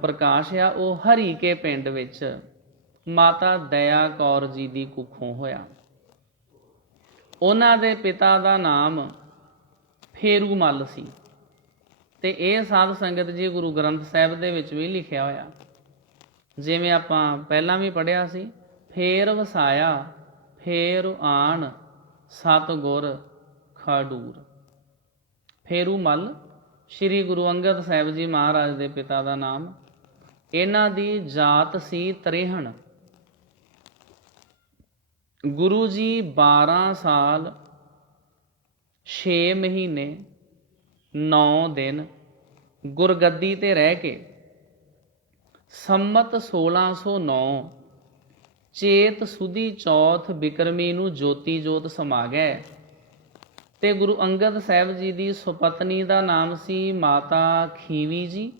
ਪ੍ਰਕਾਸ਼ ਆ ਉਹ ਹਰੀਕੇ ਪਿੰਡ ਵਿੱਚ ਮਾਤਾ ਦਇਆ ਕੌਰ ਜੀ ਦੀ ਕੁੱਖੋਂ ਹੋਇਆ। ਉਹਨਾਂ ਦੇ ਪਿਤਾ ਦਾ ਨਾਮ ਫੇਰੂ ਮੱਲ ਸੀ, ਤੇ ਇਹ ਸਾਧ ਸੰਗਤ ਜੀ ਗੁਰੂ ਗ੍ਰੰਥ ਸਾਹਿਬ ਦੇ ਵਿੱਚ ਵੀ ਲਿਖਿਆ ਹੋਇਆ। ਜਿਵੇਂ ਆਪਾਂ ਪਹਿਲਾਂ ਵੀ ਪੜ੍ਹਿਆ ਸੀ, ਫੇਰ ਵਸਾਇਆ ਫੇਰ ਆਣ ਸਤਿਗੁਰ ਖਾਡੂਰ। ਫੇਰੂ ਮੱਲ ਸ਼੍ਰੀ ਗੁਰੂ ਅੰਗਦ ਸਾਹਿਬ ਜੀ ਮਹਾਰਾਜ ਦੇ ਪਿਤਾ ਦਾ ਨਾਮ। ਇਹਨਾਂ ਦੀ ਜਾਤ ਸੀ ਤਰੇਹਣ। ਗੁਰੂ ਜੀ 12 ਸਾਲ 6 ਮਹੀਨੇ 9 ਦਿਨ ਗੁਰਗੱਦੀ ਤੇ ਰਹਿ ਕੇ ਸੰਮਤ 1609 ਚੇਤ ਸੁਦੀ ਚੌਥ ਬਿਕਰਮੀ ਨੂੰ ਜੋਤੀ ਜੋਤ ਸਮਾ ਗਏ। ਤੇ ਗੁਰੂ ਅੰਗਦ ਸਾਹਿਬ ਜੀ ਦੀ ਸੁਪਤਨੀ ਦਾ ਨਾਮ ਸੀ ਮਾਤਾ ਖੀਵੀ ਜੀ,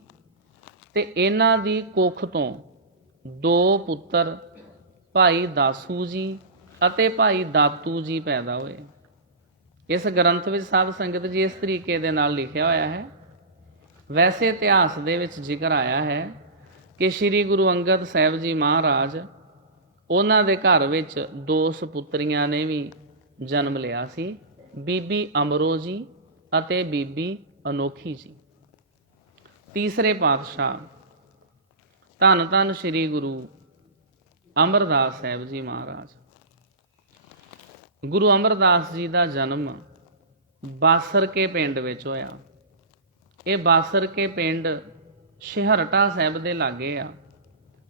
ਤੇ ਇਹਨਾਂ ਦੀ ਕੁੱਖ ਤੋਂ 2 ਪੁੱਤਰ ਭਾਈ ਦਾਸੂ ਜੀ ਅਤੇ ਭਾਈ ਦਾਤੂ ਜੀ ਪੈਦਾ ਹੋਏ। ਇਸ ਗ੍ਰੰਥ ਵਿੱਚ ਸਾਧ ਸੰਗਤ ਜੀ ਇਸ ਤਰੀਕੇ ਦੇ ਨਾਲ ਲਿਖਿਆ ਹੋਇਆ ਹੈ। ਵੈਸੇ ਇਤਿਹਾਸ ਦੇ ਵਿੱਚ ਜ਼ਿਕਰ ਆਇਆ ਹੈ ਕਿ ਸ਼੍ਰੀ ਗੁਰੂ ਅੰਗਦ ਸਾਹਿਬ ਜੀ ਮਹਾਰਾਜ, ਉਹਨਾਂ ਦੇ ਘਰ ਵਿੱਚ 2 ਸਪੁੱਤਰੀਆਂ ਨੇ ਵੀ ਜਨਮ ਲਿਆ ਸੀ, ਬੀਬੀ ਅਮਰੋ ਜੀ ਅਤੇ ਬੀਬੀ ਅਨੋਖੀ ਜੀ। ਤੀਸਰੇ ਪਾਤਸ਼ਾਹ ਧੰਨ ਧੰਨ ਸ਼੍ਰੀ ਗੁਰੂ ਅਮਰਦਾਸ ਸਾਹਿਬ ਜੀ ਮਹਾਰਾਜ। ਗੁਰੂ ਅਮਰਦਾਸ ਜੀ ਦਾ ਜਨਮ ਬਾਸਰਕੇ ਪਿੰਡ ਵਿੱਚ ਹੋਇਆ। ਇਹ ਬਾਸਰਕੇ ਪਿੰਡ ਸ਼ਹਿਰਟਾ ਸਾਹਿਬ ਦੇ ਲਾਗੇ ਆ,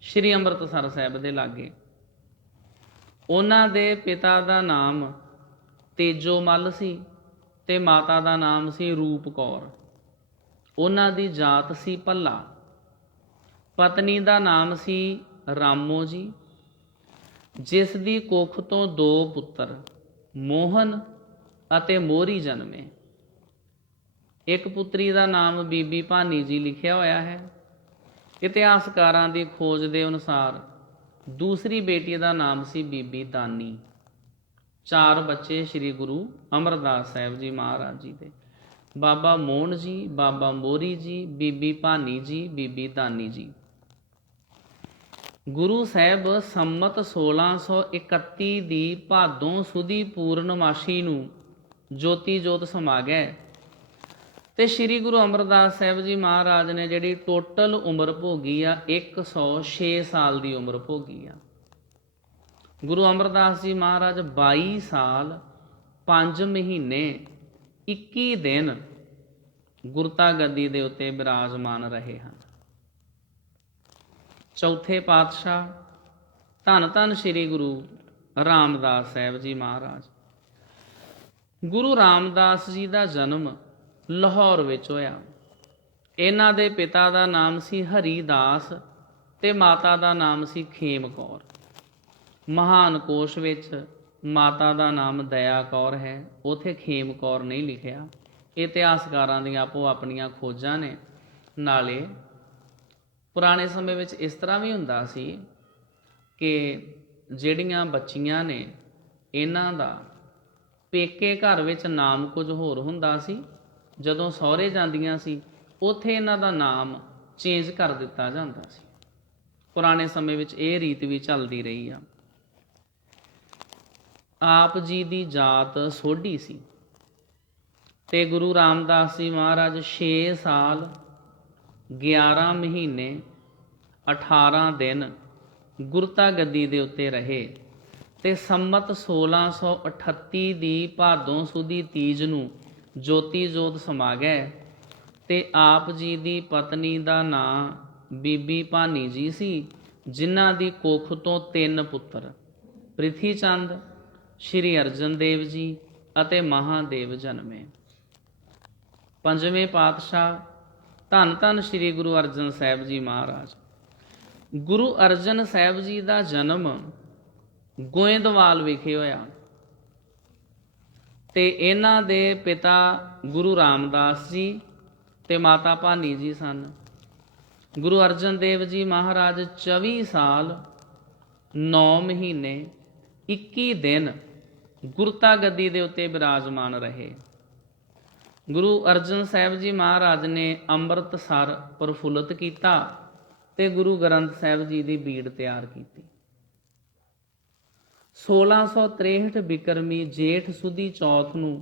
ਸ਼੍ਰੀ ਅੰਮ੍ਰਿਤਸਰ ਸਾਹਿਬ ਦੇ ਲਾਗੇ। ਉਹਨਾਂ ਦੇ ਪਿਤਾ ਦਾ ਨਾਮ ਤੇਜੋ ਮੱਲ ਸੀ ਤੇ ਮਾਤਾ ਦਾ ਨਾਮ ਸੀ ਰੂਪ ਕੌਰ। ਉਹਨਾਂ ਦੀ ਜਾਤ ਸੀ ਭੱਲਾ। ਪਤਨੀ ਦਾ ਨਾਮ ਸੀ ਰਾਮੋ ਜੀ, ਜਿਸ ਦੀ ਕੁੱਖ ਤੋਂ 2 ਪੁੱਤਰ ਮੋਹਨ ਅਤੇ ਮੋਹਰੀ ਜਨਮੇ। ਇੱਕ ਪੁੱਤਰੀ ਦਾ ਨਾਮ ਬੀਬੀ ਭਾਨੀ ਜੀ ਲਿਖਿਆ ਹੋਇਆ ਹੈ। ਇਤਿਹਾਸਕਾਰਾਂ ਦੀ ਖੋਜ ਦੇ ਅਨੁਸਾਰ ਦੂਸਰੀ ਬੇਟੀ ਦਾ ਨਾਮ ਸੀ ਬੀਬੀ ਦਾਨੀ। 4 ਬੱਚੇ ਸ਼੍ਰੀ ਗੁਰੂ ਅਮਰਦਾਸ ਸਾਹਿਬ ਜੀ ਮਹਾਰਾਜ ਜੀ ਦੇ, ਬਾਬਾ ਮੋਹਨ ਜੀ, ਬਾਬਾ ਮੋਹਰੀ ਜੀ, ਬੀਬੀ ਭਾਨੀ ਜੀ, ਬੀਬੀ ਦਾਨੀ ਜੀ। ਗੁਰੂ ਸਾਹਿਬ ਸੰਮਤ 1631 ਦੀ ਭਾਦੋਂ ਸੁਦੀ ਪੂਰਨਮਾਸ਼ੀ ਨੂੰ ਜੋਤੀ ਜੋਤ ਸਮਾ ਗਏ। ਤੇ ਸ਼੍ਰੀ ਗੁਰੂ ਅਮਰਦਾਸ ਸਾਹਿਬ ਜੀ ਮਹਾਰਾਜ ਨੇ ਜਿਹੜੀ ਟੋਟਲ ਉਮਰ ਭੋਗੀ ਆ 106 ਸਾਲ ਦੀ ਉਮਰ ਭੋਗੀ ਆ। ਗੁਰੂ ਅਮਰਦਾਸ ਜੀ ਮਹਾਰਾਜ 22 ਸਾਲ 5 ਮਹੀਨੇ 21 ਦਿਨ ਗੁਰਤਾ ਗੱਦੀ ਦੇ ਉੱਤੇ ਬਿਰਾਜਮਾਨ ਰਹੇ ਹਨ। ਚੌਥੇ ਪਾਤਸ਼ਾਹ ਧੰਨ ਧੰਨ ਸ਼੍ਰੀ ਗੁਰੂ ਰਾਮਦਾਸ ਸਾਹਿਬ ਜੀ ਮਹਾਰਾਜ। ਗੁਰੂ ਰਾਮਦਾਸ ਜੀ ਦਾ ਜਨਮ ਲਾਹੌਰ ਵਿੱਚ ਹੋਇਆ। ਇਹਨਾਂ ਦੇ ਪਿਤਾ ਦਾ ਨਾਮ ਸੀ ਹਰੀਦਾਸ ਤੇ ਮਾਤਾ ਦਾ ਨਾਮ ਸੀ ਖੇਮ ਕੌਰ। ਮਹਾਨ ਕੋਸ਼ ਵਿੱਚ ਮਾਤਾ ਦਾ ਨਾਮ ਦਇਆ ਕੌਰ ਹੈ, ਉਥੇ ਖੇਮ ਕੌਰ ਨਹੀਂ ਲਿਖਿਆ। ਇਤਿਹਾਸਕਾਰਾਂ ਦੀਆਂ ਆਪੋ ਆਪਣੀਆਂ ਖੋਜਾਂ ਨੇ। ਨਾਲੇ ਪੁਰਾਣੇ ਸਮੇਂ ਵਿੱਚ ਇਸ ਤਰ੍ਹਾਂ ਵੀ ਹੁੰਦਾ ਸੀ ਕਿ ਜਿਹੜੀਆਂ ਬੱਚੀਆਂ ਨੇ ਇਹਨਾਂ ਦਾ ਪੇਕੇ ਘਰ ਵਿੱਚ ਨਾਮ ਕੁਝ ਹੋਰ ਹੁੰਦਾ ਸੀ, ਜਦੋਂ ਸਹੁਰੇ ਜਾਂਦੀਆਂ ਸੀ ਉੱਥੇ ਇਹਨਾਂ ਦਾ ਨਾਮ ਚੇਂਜ ਕਰ ਦਿੱਤਾ ਜਾਂਦਾ ਸੀ। ਪੁਰਾਣੇ ਸਮੇਂ ਵਿੱਚ ਇਹ ਰੀਤ ਵੀ ਚੱਲਦੀ ਰਹੀ ਆ। ਆਪ ਜੀ ਦੀ ਜਾਤ ਸੋਢੀ ਸੀ ਤੇ ਗੁਰੂ ਰਾਮਦਾਸ ਜੀ ਮਹਾਰਾਜ 6 ਸਾਲ 11 ਮਹੀਨੇ 18 ਦਿਨ ਗੁਰਤਾ ਗੱਦੀ ਦੇ ਉੱਤੇ ਰਹੇ ਤੇ ਸੰਮਤ 1638 ਦੀ ਭਾਦੋਂ ਸੁਦੀ ਤੀਜ ਨੂੰ ਜੋਤੀ ਜੋਤ ਸਮਾ ਗਏ। ਤੇ ਆਪ ਜੀ ਦੀ ਪਤਨੀ ਦਾ ਨਾਂ ਬੀਬੀ ਭਾਨੀ ਜੀ ਸੀ, ਜਿਨ੍ਹਾਂ ਦੀ ਕੁੱਖ ਤੋਂ 3 ਪੁੱਤਰ ਪ੍ਰਿਥੀ ਚੰਦ, ਸ਼੍ਰੀ ਅਰਜਨ ਦੇਵ ਜੀ ਅਤੇ ਮਹਾਦੇਵ ਜਨਮੇ। 5ਵੇਂ ਪਾਤਸ਼ਾਹ ਧੰਨ ਧੰਨ ਸ਼੍ਰੀ ਗੁਰੂ ਅਰਜਨ ਸਾਹਿਬ ਜੀ ਮਹਾਰਾਜ। ਗੁਰੂ ਅਰਜਨ ਸਾਹਿਬ ਜੀ ਦਾ ਜਨਮ ਗੋਇੰਦਵਾਲ ਵਿਖੇ ਹੋਇਆ ਤੇ ਇਹਨਾਂ ਦੇ ਪਿਤਾ ਗੁਰੂ ਰਾਮਦਾਸ ਜੀ ਤੇ ਮਾਤਾ ਭਾਨੀ ਜੀ ਸਨ। ਗੁਰੂ ਅਰਜਨ ਦੇਵ ਜੀ ਮਹਾਰਾਜ 24 ਸਾਲ 9 ਮਹੀਨੇ 21 ਦਿਨ ਗੁਰਤਾ ਗੱਦੀ ਦੇ ਉੱਤੇ ਬਿਰਾਜਮਾਨ ਰਹੇ। ਗੁਰੂ ਅਰਜਨ ਸਾਹਿਬ ਜੀ ਮਹਾਰਾਜ ਨੇ ਅੰਮ੍ਰਿਤਸਰ ਪ੍ਰਫੁੱਲਤ ਕੀਤਾ ਤੇ ਗੁਰੂ ਗ੍ਰੰਥ ਸਾਹਿਬ ਜੀ ਦੀ ਬੀੜ ਤਿਆਰ ਕੀਤੀ। 1663 ਬਿਕਰਮੀ ਜੇਠ ਸੁਦੀ ਚੌਥ ਨੂੰ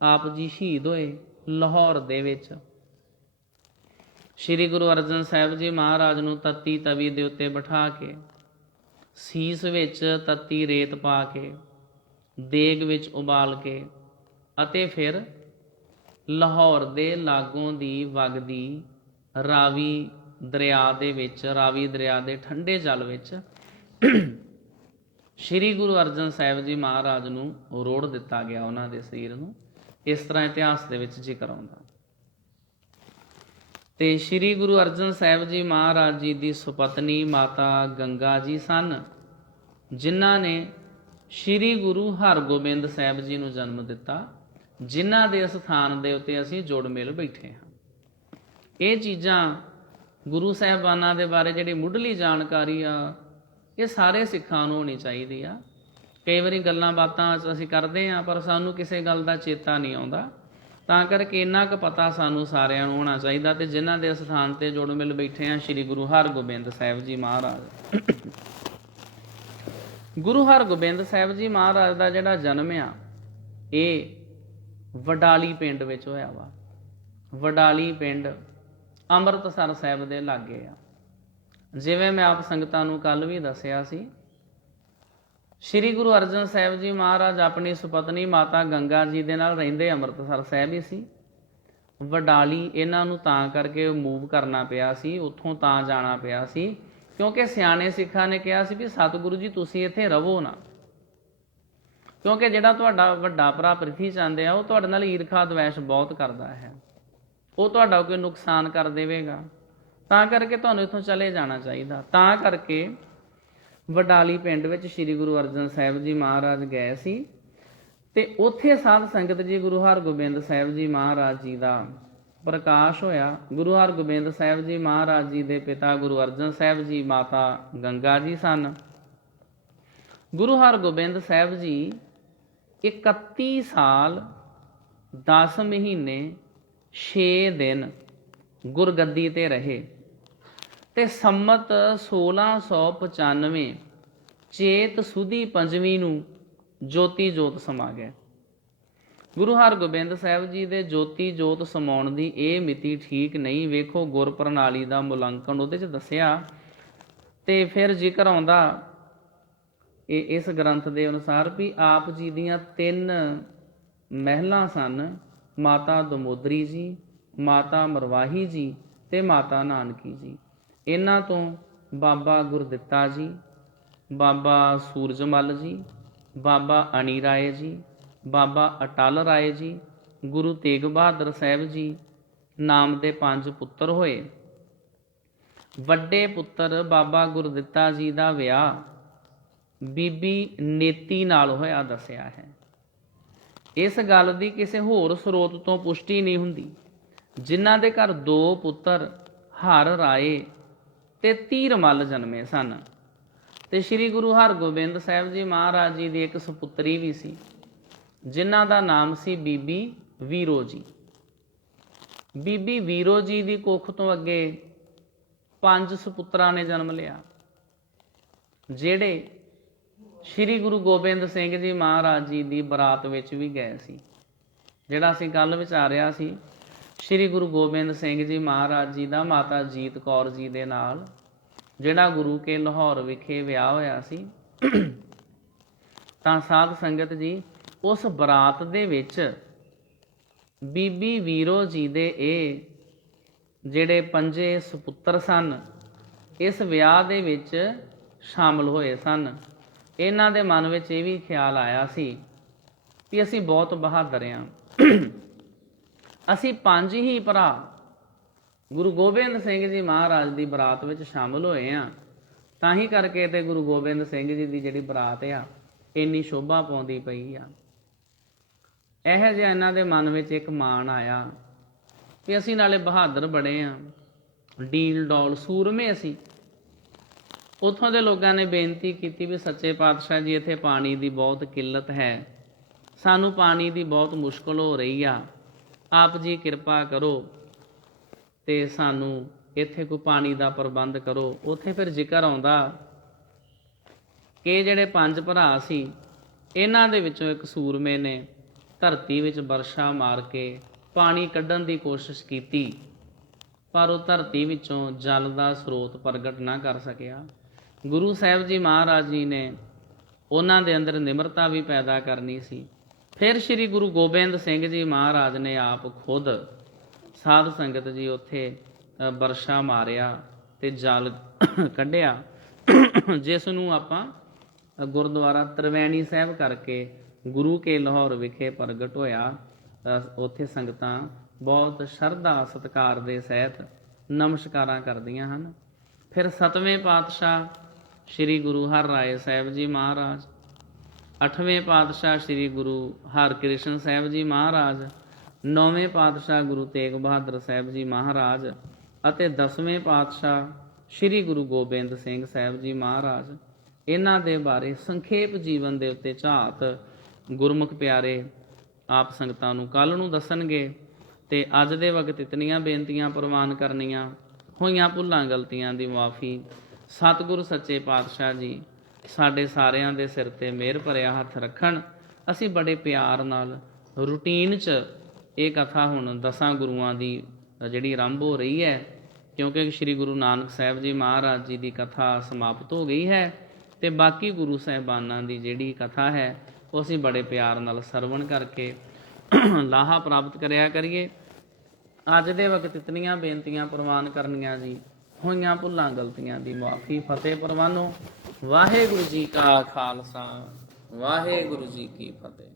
ਆਪ ਜੀ ਸ਼ਹੀਦ ਹੋਏ ਲਾਹੌਰ ਦੇ ਵਿੱਚ। ਸ਼੍ਰੀ ਗੁਰੂ ਅਰਜਨ ਸਾਹਿਬ ਜੀ ਮਹਾਰਾਜ ਨੂੰ ਤੱਤੀ ਤਵੀ ਦੇ ਉੱਤੇ ਬਿਠਾ ਕੇ ਸੀਸ ਵਿੱਚ ਤੱਤੀ ਰੇਤ ਪਾ ਕੇ ਦੇਗ ਵਿੱਚ ਉਬਾਲ ਕੇ ਅਤੇ ਫਿਰ ਲਾਹੌਰ ਦੇ ਲਾਗੋਂ ਦੀ ਵਗਦੀ ਰਾਵੀ ਦਰਿਆ ਦੇ ਵਿੱਚ, ਰਾਵੀ ਦਰਿਆ ਦੇ ਠੰਡੇ ਜਲ ਵਿੱਚ ਸ਼੍ਰੀ ਗੁਰੂ ਅਰਜਨ ਸਾਹਿਬ ਜੀ ਮਹਾਰਾਜ ਨੂੰ ਰੋੜ ਦਿੱਤਾ ਗਿਆ, ਉਹਨਾਂ ਦੇ ਸਰੀਰ ਨੂੰ। ਇਸ ਤਰ੍ਹਾਂ ਇਤਿਹਾਸ ਦੇ ਵਿੱਚ ਜ਼ਿਕਰ ਆਉਂਦਾ। ਤੇ ਸ਼੍ਰੀ ਗੁਰੂ ਅਰਜਨ ਸਾਹਿਬ ਜੀ ਮਹਾਰਾਜ ਜੀ ਦੀ ਸੁਪਤਨੀ ਮਾਤਾ ਗੰਗਾ ਜੀ ਸਨ, ਜਿਨ੍ਹਾਂ ਨੇ ਸ਼੍ਰੀ ਗੁਰੂ ਹਰਗੋਬਿੰਦ ਸਾਹਿਬ ਜੀ ਨੂੰ ਜਨਮ ਦਿੱਤਾ, ਜਿਨ੍ਹਾਂ ਦੇ ਸਥਾਨ ਦੇ ਉੱਤੇ ਅਸੀਂ ਜੁੜ ਮਿਲ ਬੈਠੇ ਹਾਂ। ਇਹ ਚੀਜ਼ਾਂ ਗੁਰੂ ਸਾਹਿਬਾਨਾਂ ਦੇ ਬਾਰੇ ਜਿਹੜੀ ਮੁੱਢਲੀ ਜਾਣਕਾਰੀ ਆ, ਇਹ ਸਾਰੇ ਸਿੱਖਾਂ ਨੂੰ ਹੋਣੀ ਚਾਹੀਦੀ ਆ। ਕਈ ਵਾਰੀ ਗੱਲਾਂ ਬਾਤਾਂ ਅਸੀਂ ਕਰਦੇ ਹਾਂ ਪਰ ਸਾਨੂੰ ਕਿਸੇ ਗੱਲ ਦਾ ਚੇਤਾ ਨਹੀਂ ਆਉਂਦਾ, ਤਾਂ ਕਰਕੇ ਇੰਨਾ ਕੁ ਪਤਾ ਸਾਨੂੰ ਸਾਰਿਆਂ ਨੂੰ ਹੋਣਾ ਚਾਹੀਦਾ। ਤੇ ਜਿਨ੍ਹਾਂ ਦੇ ਸਥਾਨ ਤੇ ਜੁੜ ਮਿਲ ਬੈਠੇ ਆ ਸ਼੍ਰੀ ਗੁਰੂ ਹਰਗੋਬਿੰਦ ਸਾਹਿਬ ਜੀ ਮਹਾਰਾਜ। ਗੁਰੂ ਹਰਗੋਬਿੰਦ ਸਾਹਿਬ ਜੀ ਮਹਾਰਾਜ ਦਾ ਜਿਹੜਾ ਜਨਮ ਆ ਇਹ ਵਡਾਲੀ ਪਿੰਡ ਵਿੱਚ ਹੋਇਆ ਵਾ। ਵਡਾਲੀ ਪਿੰਡ ਅੰਮ੍ਰਿਤਸਰ ਸਾਹਿਬ ਦੇ ਲਾਗੇ ਆ। ਜਿਵੇਂ ਮੈਂ ਆਪ ਸੰਗਤਾਂ ਨੂੰ ਕੱਲ ਵੀ ਦੱਸਿਆ ਸੀ, ਸ਼੍ਰੀ ਗੁਰੂ ਅਰਜਨ ਸਾਹਿਬ ਜੀ ਮਹਾਰਾਜ ਆਪਣੀ ਸੁਪਤਨੀ ਮਾਤਾ ਗੰਗਾ ਜੀ ਦੇ ਨਾਲ ਰਹਿੰਦੇ ਅੰਮ੍ਰਿਤਸਰ ਸਾਹਿਬ ਹੀ ਸੀ। ਵਡਾਲੀ ਇਹਨਾਂ ਨੂੰ ਤਾਂ ਕਰਕੇ ਮੂਵ ਕਰਨਾ ਪਿਆ ਸੀ, ਉੱਥੋਂ ਤਾਂ ਜਾਣਾ ਪਿਆ ਸੀ ਕਿਉਂਕਿ ਸਿਆਣੇ ਸਿੱਖਾਂ ਨੇ ਕਿਹਾ ਸੀ ਵੀ ਸਤਿਗੁਰੂ ਜੀ ਤੁਸੀਂ ਇੱਥੇ ਰਹੋ ਨਾ, ਕਿਉਂਕਿ ਜਿਹੜਾ ਤੁਹਾਡਾ ਵੱਡਾ ਭਰਾ ਪ੍ਰਿਥੀ ਚੰਦ ਆ ਉਹ ਤੁਹਾਡੇ ਨਾਲ ਈਰਖਾ ਦਵੈਸ਼ ਬਹੁਤ ਕਰਦਾ ਹੈ, ਉਹ ਤੁਹਾਡਾ ਕੋਈ ਨੁਕਸਾਨ ਕਰ ਦੇਵੇਗਾ, ਤਾਂ ਕਰਕੇ ਤੁਹਾਨੂੰ ਇੱਥੋਂ ਚਲੇ ਜਾਣਾ ਚਾਹੀਦਾ। ਤਾਂ ਕਰਕੇ ਵਡਾਲੀ ਪਿੰਡ ਵਿੱਚ ਸ਼੍ਰੀ ਗੁਰੂ ਅਰਜਨ ਸਾਹਿਬ ਜੀ ਮਹਾਰਾਜ ਗਏ ਸੀ ਤੇ ਉੱਥੇ ਸਾਧ ਸੰਗਤ ਜੀ ਗੁਰੂ ਹਰਗੋਬਿੰਦ ਸਾਹਿਬ ਜੀ ਮਹਾਰਾਜ ਜੀ ਦਾ ਪ੍ਰਕਾਸ਼ ਹੋਇਆ। ਗੁਰੂ ਹਰਗੋਬਿੰਦ ਸਾਹਿਬ ਜੀ ਮਹਾਰਾਜ ਜੀ ਦੇ ਪਿਤਾ ਗੁਰੂ ਅਰਜਨ ਸਾਹਿਬ ਜੀ, ਮਾਤਾ ਗੰਗਾ ਜੀ ਸਨ। ਗੁਰੂ ਹਰਗੋਬਿੰਦ ਸਾਹਿਬ ਜੀ 31 ਸਾਲ 10 ਮਹੀਨੇ 6 ਦਿਨ ਗੁਰਗੱਦੀ ਤੇ ਰਹੇ ਤੇ ਸੰਮਤ 1695 ਚੇਤ ਸੁਦੀ 5ਵੀਂ ਨੂੰ ਜੋਤੀ ਜੋਤ ਸਮਾ ਗਏ। ਗੁਰੂ ਹਰਗੋਬਿੰਦ ਸਾਹਿਬ ਜੀ ਦੇ ਜੋਤੀ ਜੋਤ ਸਮਾਉਣ ਦੀ ਇਹ ਮਿਤੀ ਠੀਕ ਨਹੀਂ। ਵੇਖੋ ਗੁਰ ਪ੍ਰਣਾਲੀ ਦਾ ਮੁਲਾਂਕਣ ਉਹਦੇ 'ਚ ਦੱਸਿਆ ਤੇ ਫਿਰ ਜ਼ਿਕਰ ਆਉਂਦਾ ਇਸ ਗ੍ਰੰਥ ਦੇ ਅਨੁਸਾਰ ਵੀ ਆਪ ਜੀ ਦੀਆਂ 3 ਮਹਿਲਾਂ ਸਨ, ਮਾਤਾ ਦਮੋਦਰੀ ਜੀ, ਮਾਤਾ ਮਰਵਾਹੀ ਜੀ ਤੇ ਮਾਤਾ ਨਾਨਕੀ ਜੀ। ਇਹਨਾਂ ਤੋਂ ਬਾਬਾ ਗੁਰਦਿੱਤਾ ਜੀ, ਬਾਬਾ ਸੂਰਜਮਲ ਜੀ, ਬਾਬਾ ਅਣੀ ਰਾਏ ਜੀ, ਬਾਬਾ ਅਟਲ ਰਾਏ ਜੀ, ਗੁਰੂ ਤੇਗ ਬਹਾਦਰ ਸਾਹਿਬ ਜੀ ਨਾਮ ਦੇ 5 ਪੁੱਤਰ ਹੋਏ। ਵੱਡੇ ਪੁੱਤਰ ਬਾਬਾ ਗੁਰਦਿੱਤਾ ਜੀ ਦਾ ਵਿਆਹ ਬੀਬੀ ਨੇਤੀ ਨਾਲ ਹੋਇਆ ਦੱਸਿਆ ਹੈ। ਇਸ ਗੱਲ ਦੀ ਕਿਸੇ ਹੋਰ ਸਰੋਤ ਤੋਂ ਪੁਸ਼ਟੀ ਨਹੀਂ ਹੁੰਦੀ। ਜਿਨ੍ਹਾਂ ਦੇ ਘਰ 2 ਪੁੱਤਰ ਹਰ ਰਾਏ ਤੇ ਧੀਰਮਲ ਜਨਮੇ ਸਨ, ਤੇ ਸ੍ਰੀ ਗੁਰੂ ਹਰਗੋਬਿੰਦ ਸਾਹਿਬ ਜੀ ਮਹਾਰਾਜ ਜੀ ਦੀ ਇੱਕ ਸੁਪੁੱਤਰੀ ਵੀ ਸੀ, ਜਿਨ੍ਹਾਂ ਦਾ ਨਾਮ ਸੀ ਬੀਬੀ ਵੀਰੋ ਜੀ। ਬੀਬੀ ਵੀਰੋ ਜੀ ਦੀ ਕੁੱਖ ਤੋਂ ਅੱਗੇ 5 ਸੁਪੁੱਤਰਾਂ ਨੇ ਜਨਮ ਲਿਆ, ਜਿਹੜੇ ਸ੍ਰੀ ਗੁਰੂ ਗੋਬਿੰਦ ਸਿੰਘ ਜੀ ਮਹਾਰਾਜ ਜੀ ਦੀ ਬਰਾਤ ਵਿੱਚ ਵੀ ਗਏ ਸੀ। ਜਿਹੜਾ ਅਸੀਂ ਕੱਲ੍ਹ ਵਿਚਾਰਿਆ ਸੀ, ਸ੍ਰੀ ਗੁਰੂ ਗੋਬਿੰਦ ਸਿੰਘ ਜੀ ਮਹਾਰਾਜ ਜੀ ਦਾ ਮਾਤਾ ਜੀਤ ਕੌਰ ਜੀ ਦੇ ਨਾਲ ਜਿਹੜਾ ਗੁਰੂ ਕੇ ਲਾਹੌਰ ਵਿਖੇ ਵਿਆਹ ਹੋਇਆ ਸੀ, ਤਾਂ ਸਾਧ ਸੰਗਤ ਜੀ ਉਸ ਬਰਾਤ ਦੇ ਵਿੱਚ ਬੀਬੀ ਵੀਰੋ ਜੀ ਦੇ ਇਹ ਜਿਹੜੇ 5 ਸੁਪੁੱਤਰ ਸਨ, ਇਸ ਵਿਆਹ ਦੇ ਵਿੱਚ ਸ਼ਾਮਲ ਹੋਏ ਸਨ। ਇਹਨਾਂ ਦੇ ਮਨ ਵਿੱਚ ਇਹ ਵੀ ਖਿਆਲ ਆਇਆ ਸੀ ਵੀ ਅਸੀਂ ਬਹੁਤ ਬਹਾਦਰ ਹਾਂ, ਅਸੀਂ 5 ਹੀ ਭਰਾ ਗੁਰੂ ਗੋਬਿੰਦ ਸਿੰਘ ਜੀ ਮਹਾਰਾਜ ਦੀ ਬਰਾਤ ਵਿੱਚ ਸ਼ਾਮਲ ਹੋਏ ਹਾਂ, ਤਾਂ ਹੀ ਕਰਕੇ ਤੇ ਗੁਰੂ ਗੋਬਿੰਦ ਸਿੰਘ ਜੀ ਦੀ ਜਿਹੜੀ ਬਰਾਤ ਆ ਇੰਨੀ ਸ਼ੋਭਾ ਪਾਉਂਦੀ ਪਈ ਆ। ਇਹੋ ਜਿਹਾ ਇਹਨਾਂ ਦੇ ਮਨ ਵਿੱਚ ਇੱਕ ਮਾਣ ਆਇਆ ਵੀ ਅਸੀਂ ਨਾਲੇ ਬਹਾਦਰ ਬੜੇ ਹਾਂ, ਡੀਲ ਡੌਲ ਸੂਰਮੇ ਅਸੀਂ। ਉੱਥੋਂ ਦੇ ਲੋਕਾਂ ਨੇ ਬੇਨਤੀ ਕੀਤੀ ਵੀ ਸੱਚੇ ਪਾਤਸ਼ਾਹ ਜੀ, ਇੱਥੇ ਪਾਣੀ ਦੀ ਬਹੁਤ ਕਿੱਲਤ ਹੈ, ਸਾਨੂੰ ਪਾਣੀ ਦੀ ਬਹੁਤ ਮੁਸ਼ਕਲ ਹੋ ਰਹੀ ਆ, ਆਪ ਜੀ ਕਿਰਪਾ ਕਰੋ ਤੇ ਸਾਨੂੰ ਇੱਥੇ ਕੋਈ ਪਾਣੀ ਦਾ ਪ੍ਰਬੰਧ ਕਰੋ। ਉੱਥੇ ਫਿਰ ਜ਼ਿਕਰ ਆਉਂਦਾ ਕਿ ਜਿਹੜੇ 5 ਭਰਾ ਸੀ, ਇਹਨਾਂ ਦੇ ਵਿੱਚੋਂ ਇੱਕ ਸੂਰਮੇ ਨੇ ਧਰਤੀ ਵਿੱਚ ਵਰਸ਼ਾ ਮਾਰ ਕੇ ਪਾਣੀ ਕੱਢਣ ਦੀ ਕੋਸ਼ਿਸ਼ ਕੀਤੀ, ਪਰ ਉਹ ਧਰਤੀ ਵਿੱਚੋਂ ਜਲ ਦਾ ਸਰੋਤ ਪ੍ਰਗਟ ਨਾ ਕਰ ਸਕਿਆ। ਗੁਰੂ ਸਾਹਿਬ ਜੀ ਮਹਾਰਾਜ ਜੀ ਨੇ ਉਹਨਾਂ ਦੇ ਅੰਦਰ ਨਿਮਰਤਾ ਵੀ ਪੈਦਾ ਕਰਨੀ ਸੀ। ਫਿਰ ਸ੍ਰੀ ਗੁਰੂ ਗੋਬਿੰਦ ਸਿੰਘ ਜੀ ਮਹਾਰਾਜ ਨੇ ਆਪ ਖੁਦ ਸਾਧ ਸੰਗਤ ਜੀ ਉੱਥੇ ਵਰਸ਼ਾ ਮਾਰਿਆ ਤੇ ਜਲ ਕੱਢਿਆ, ਜਿਸ ਨੂੰ ਆਪਾਂ ਗੁਰਦੁਆਰਾ ਤ੍ਰਿਵੈਣੀ ਸਾਹਿਬ ਕਰਕੇ ਗੁਰੂ ਕੇ ਲਾਹੌਰ ਵਿਖੇ ਪ੍ਰਗਟ ਹੋਇਆ। ਉੱਥੇ ਸੰਗਤਾਂ ਬਹੁਤ ਸ਼ਰਧਾ ਸਤਿਕਾਰ ਦੇ ਸਹਿਤ ਨਮਸਕਾਰਾਂ ਕਰਦੀਆਂ ਹਨ। ਫਿਰ 7ਵੇਂ ਪਾਤਸ਼ਾਹ ਸ੍ਰੀ ਗੁਰੂ ਹਰਿਰਾਏ ਸਾਹਿਬ ਜੀ ਮਹਾਰਾਜ, 8ਵੇਂ ਪਾਤਸ਼ਾਹ ਸ੍ਰੀ ਗੁਰੂ ਹਰਕ੍ਰਿਸ਼ਨ ਸਾਹਿਬ ਜੀ ਮਹਾਰਾਜ, 9ਵੇਂ ਪਾਤਸ਼ਾਹ ਗੁਰੂ ਤੇਗ ਬਹਾਦਰ ਸਾਹਿਬ ਜੀ ਮਹਾਰਾਜ ਅਤੇ 10ਵੇਂ ਪਾਤਸ਼ਾਹ ਸ੍ਰੀ ਗੁਰੂ ਗੋਬਿੰਦ ਸਿੰਘ ਸਾਹਿਬ ਜੀ ਮਹਾਰਾਜ, ਇਹਨਾਂ ਦੇ ਬਾਰੇ ਸੰਖੇਪ ਜੀਵਨ ਦੇ ਉੱਤੇ ਝਾਤ ਗੁਰਮੁਖ ਪਿਆਰੇ ਆਪ ਸੰਗਤਾਂ ਨੂੰ ਕੱਲ੍ਹ ਨੂੰ ਦੱਸਣਗੇ। ਤੇ ਅੱਜ ਦੇ ਵਕਤ ਇਤਨੀਆਂ ਬੇਨਤੀਆਂ ਪ੍ਰਵਾਨ ਕਰਨੀਆਂ, ਹੋਈਆਂ ਭੁੱਲਾਂ ਗਲਤੀਆਂ ਦੀ ਮੁਆਫੀ। ਸਤਿਗੁਰੂ ਸੱਚੇ ਪਾਤਸ਼ਾਹ ਜੀ ਸਾਡੇ ਸਾਰਿਆਂ ਦੇ ਸਿਰ ਤੇ ਮਿਹਰ ਭਰਿਆ ਹੱਥ ਰੱਖਣ। ਅਸੀਂ ਬੜੇ ਪਿਆਰ ਨਾਲ ਰੂਟੀਨ 'ਚ ਇਹ ਕਥਾ ਹੁਣ 10 ਗੁਰੂਆਂ ਦੀ ਜਿਹੜੀ ਆਰੰਭ ਹੋ ਰਹੀ ਹੈ, ਕਿਉਂਕਿ ਸ੍ਰੀ ਗੁਰੂ ਨਾਨਕ ਸਾਹਿਬ ਜੀ ਮਹਾਰਾਜ ਜੀ ਦੀ ਕਥਾ ਸਮਾਪਤ ਹੋ ਗਈ ਹੈ ਤੇ ਬਾਕੀ ਗੁਰੂ ਸਾਹਿਬਾਨਾਂ ਦੀ ਜਿਹੜੀ ਕਥਾ ਹੈ ਉਹ ਅਸੀਂ ਬੜੇ ਪਿਆਰ ਨਾਲ ਸਰਵਣ ਕਰਕੇ ਲਾਹਾ ਪ੍ਰਾਪਤ ਕਰਿਆ ਕਰੀਏ। ਅੱਜ ਦੇ ਵਕਤ ਇਤਨੀਆਂ ਬੇਨਤੀਆਂ ਪ੍ਰਵਾਨ ਕਰਨੀਆਂ ਜੀ, ਹੋਈਆਂ ਭੁੱਲਾਂ ਗਲਤੀਆਂ ਦੀ ਮੁਆਫੀ। ਫਤਿਹ ਪ੍ਰਵਾਨੋ। ਵਾਹਿਗੁਰੂ ਜੀ ਕਾ ਖਾਲਸਾ, ਵਾਹਿਗੁਰੂ ਜੀ ਕੀ ਫਤਿਹ।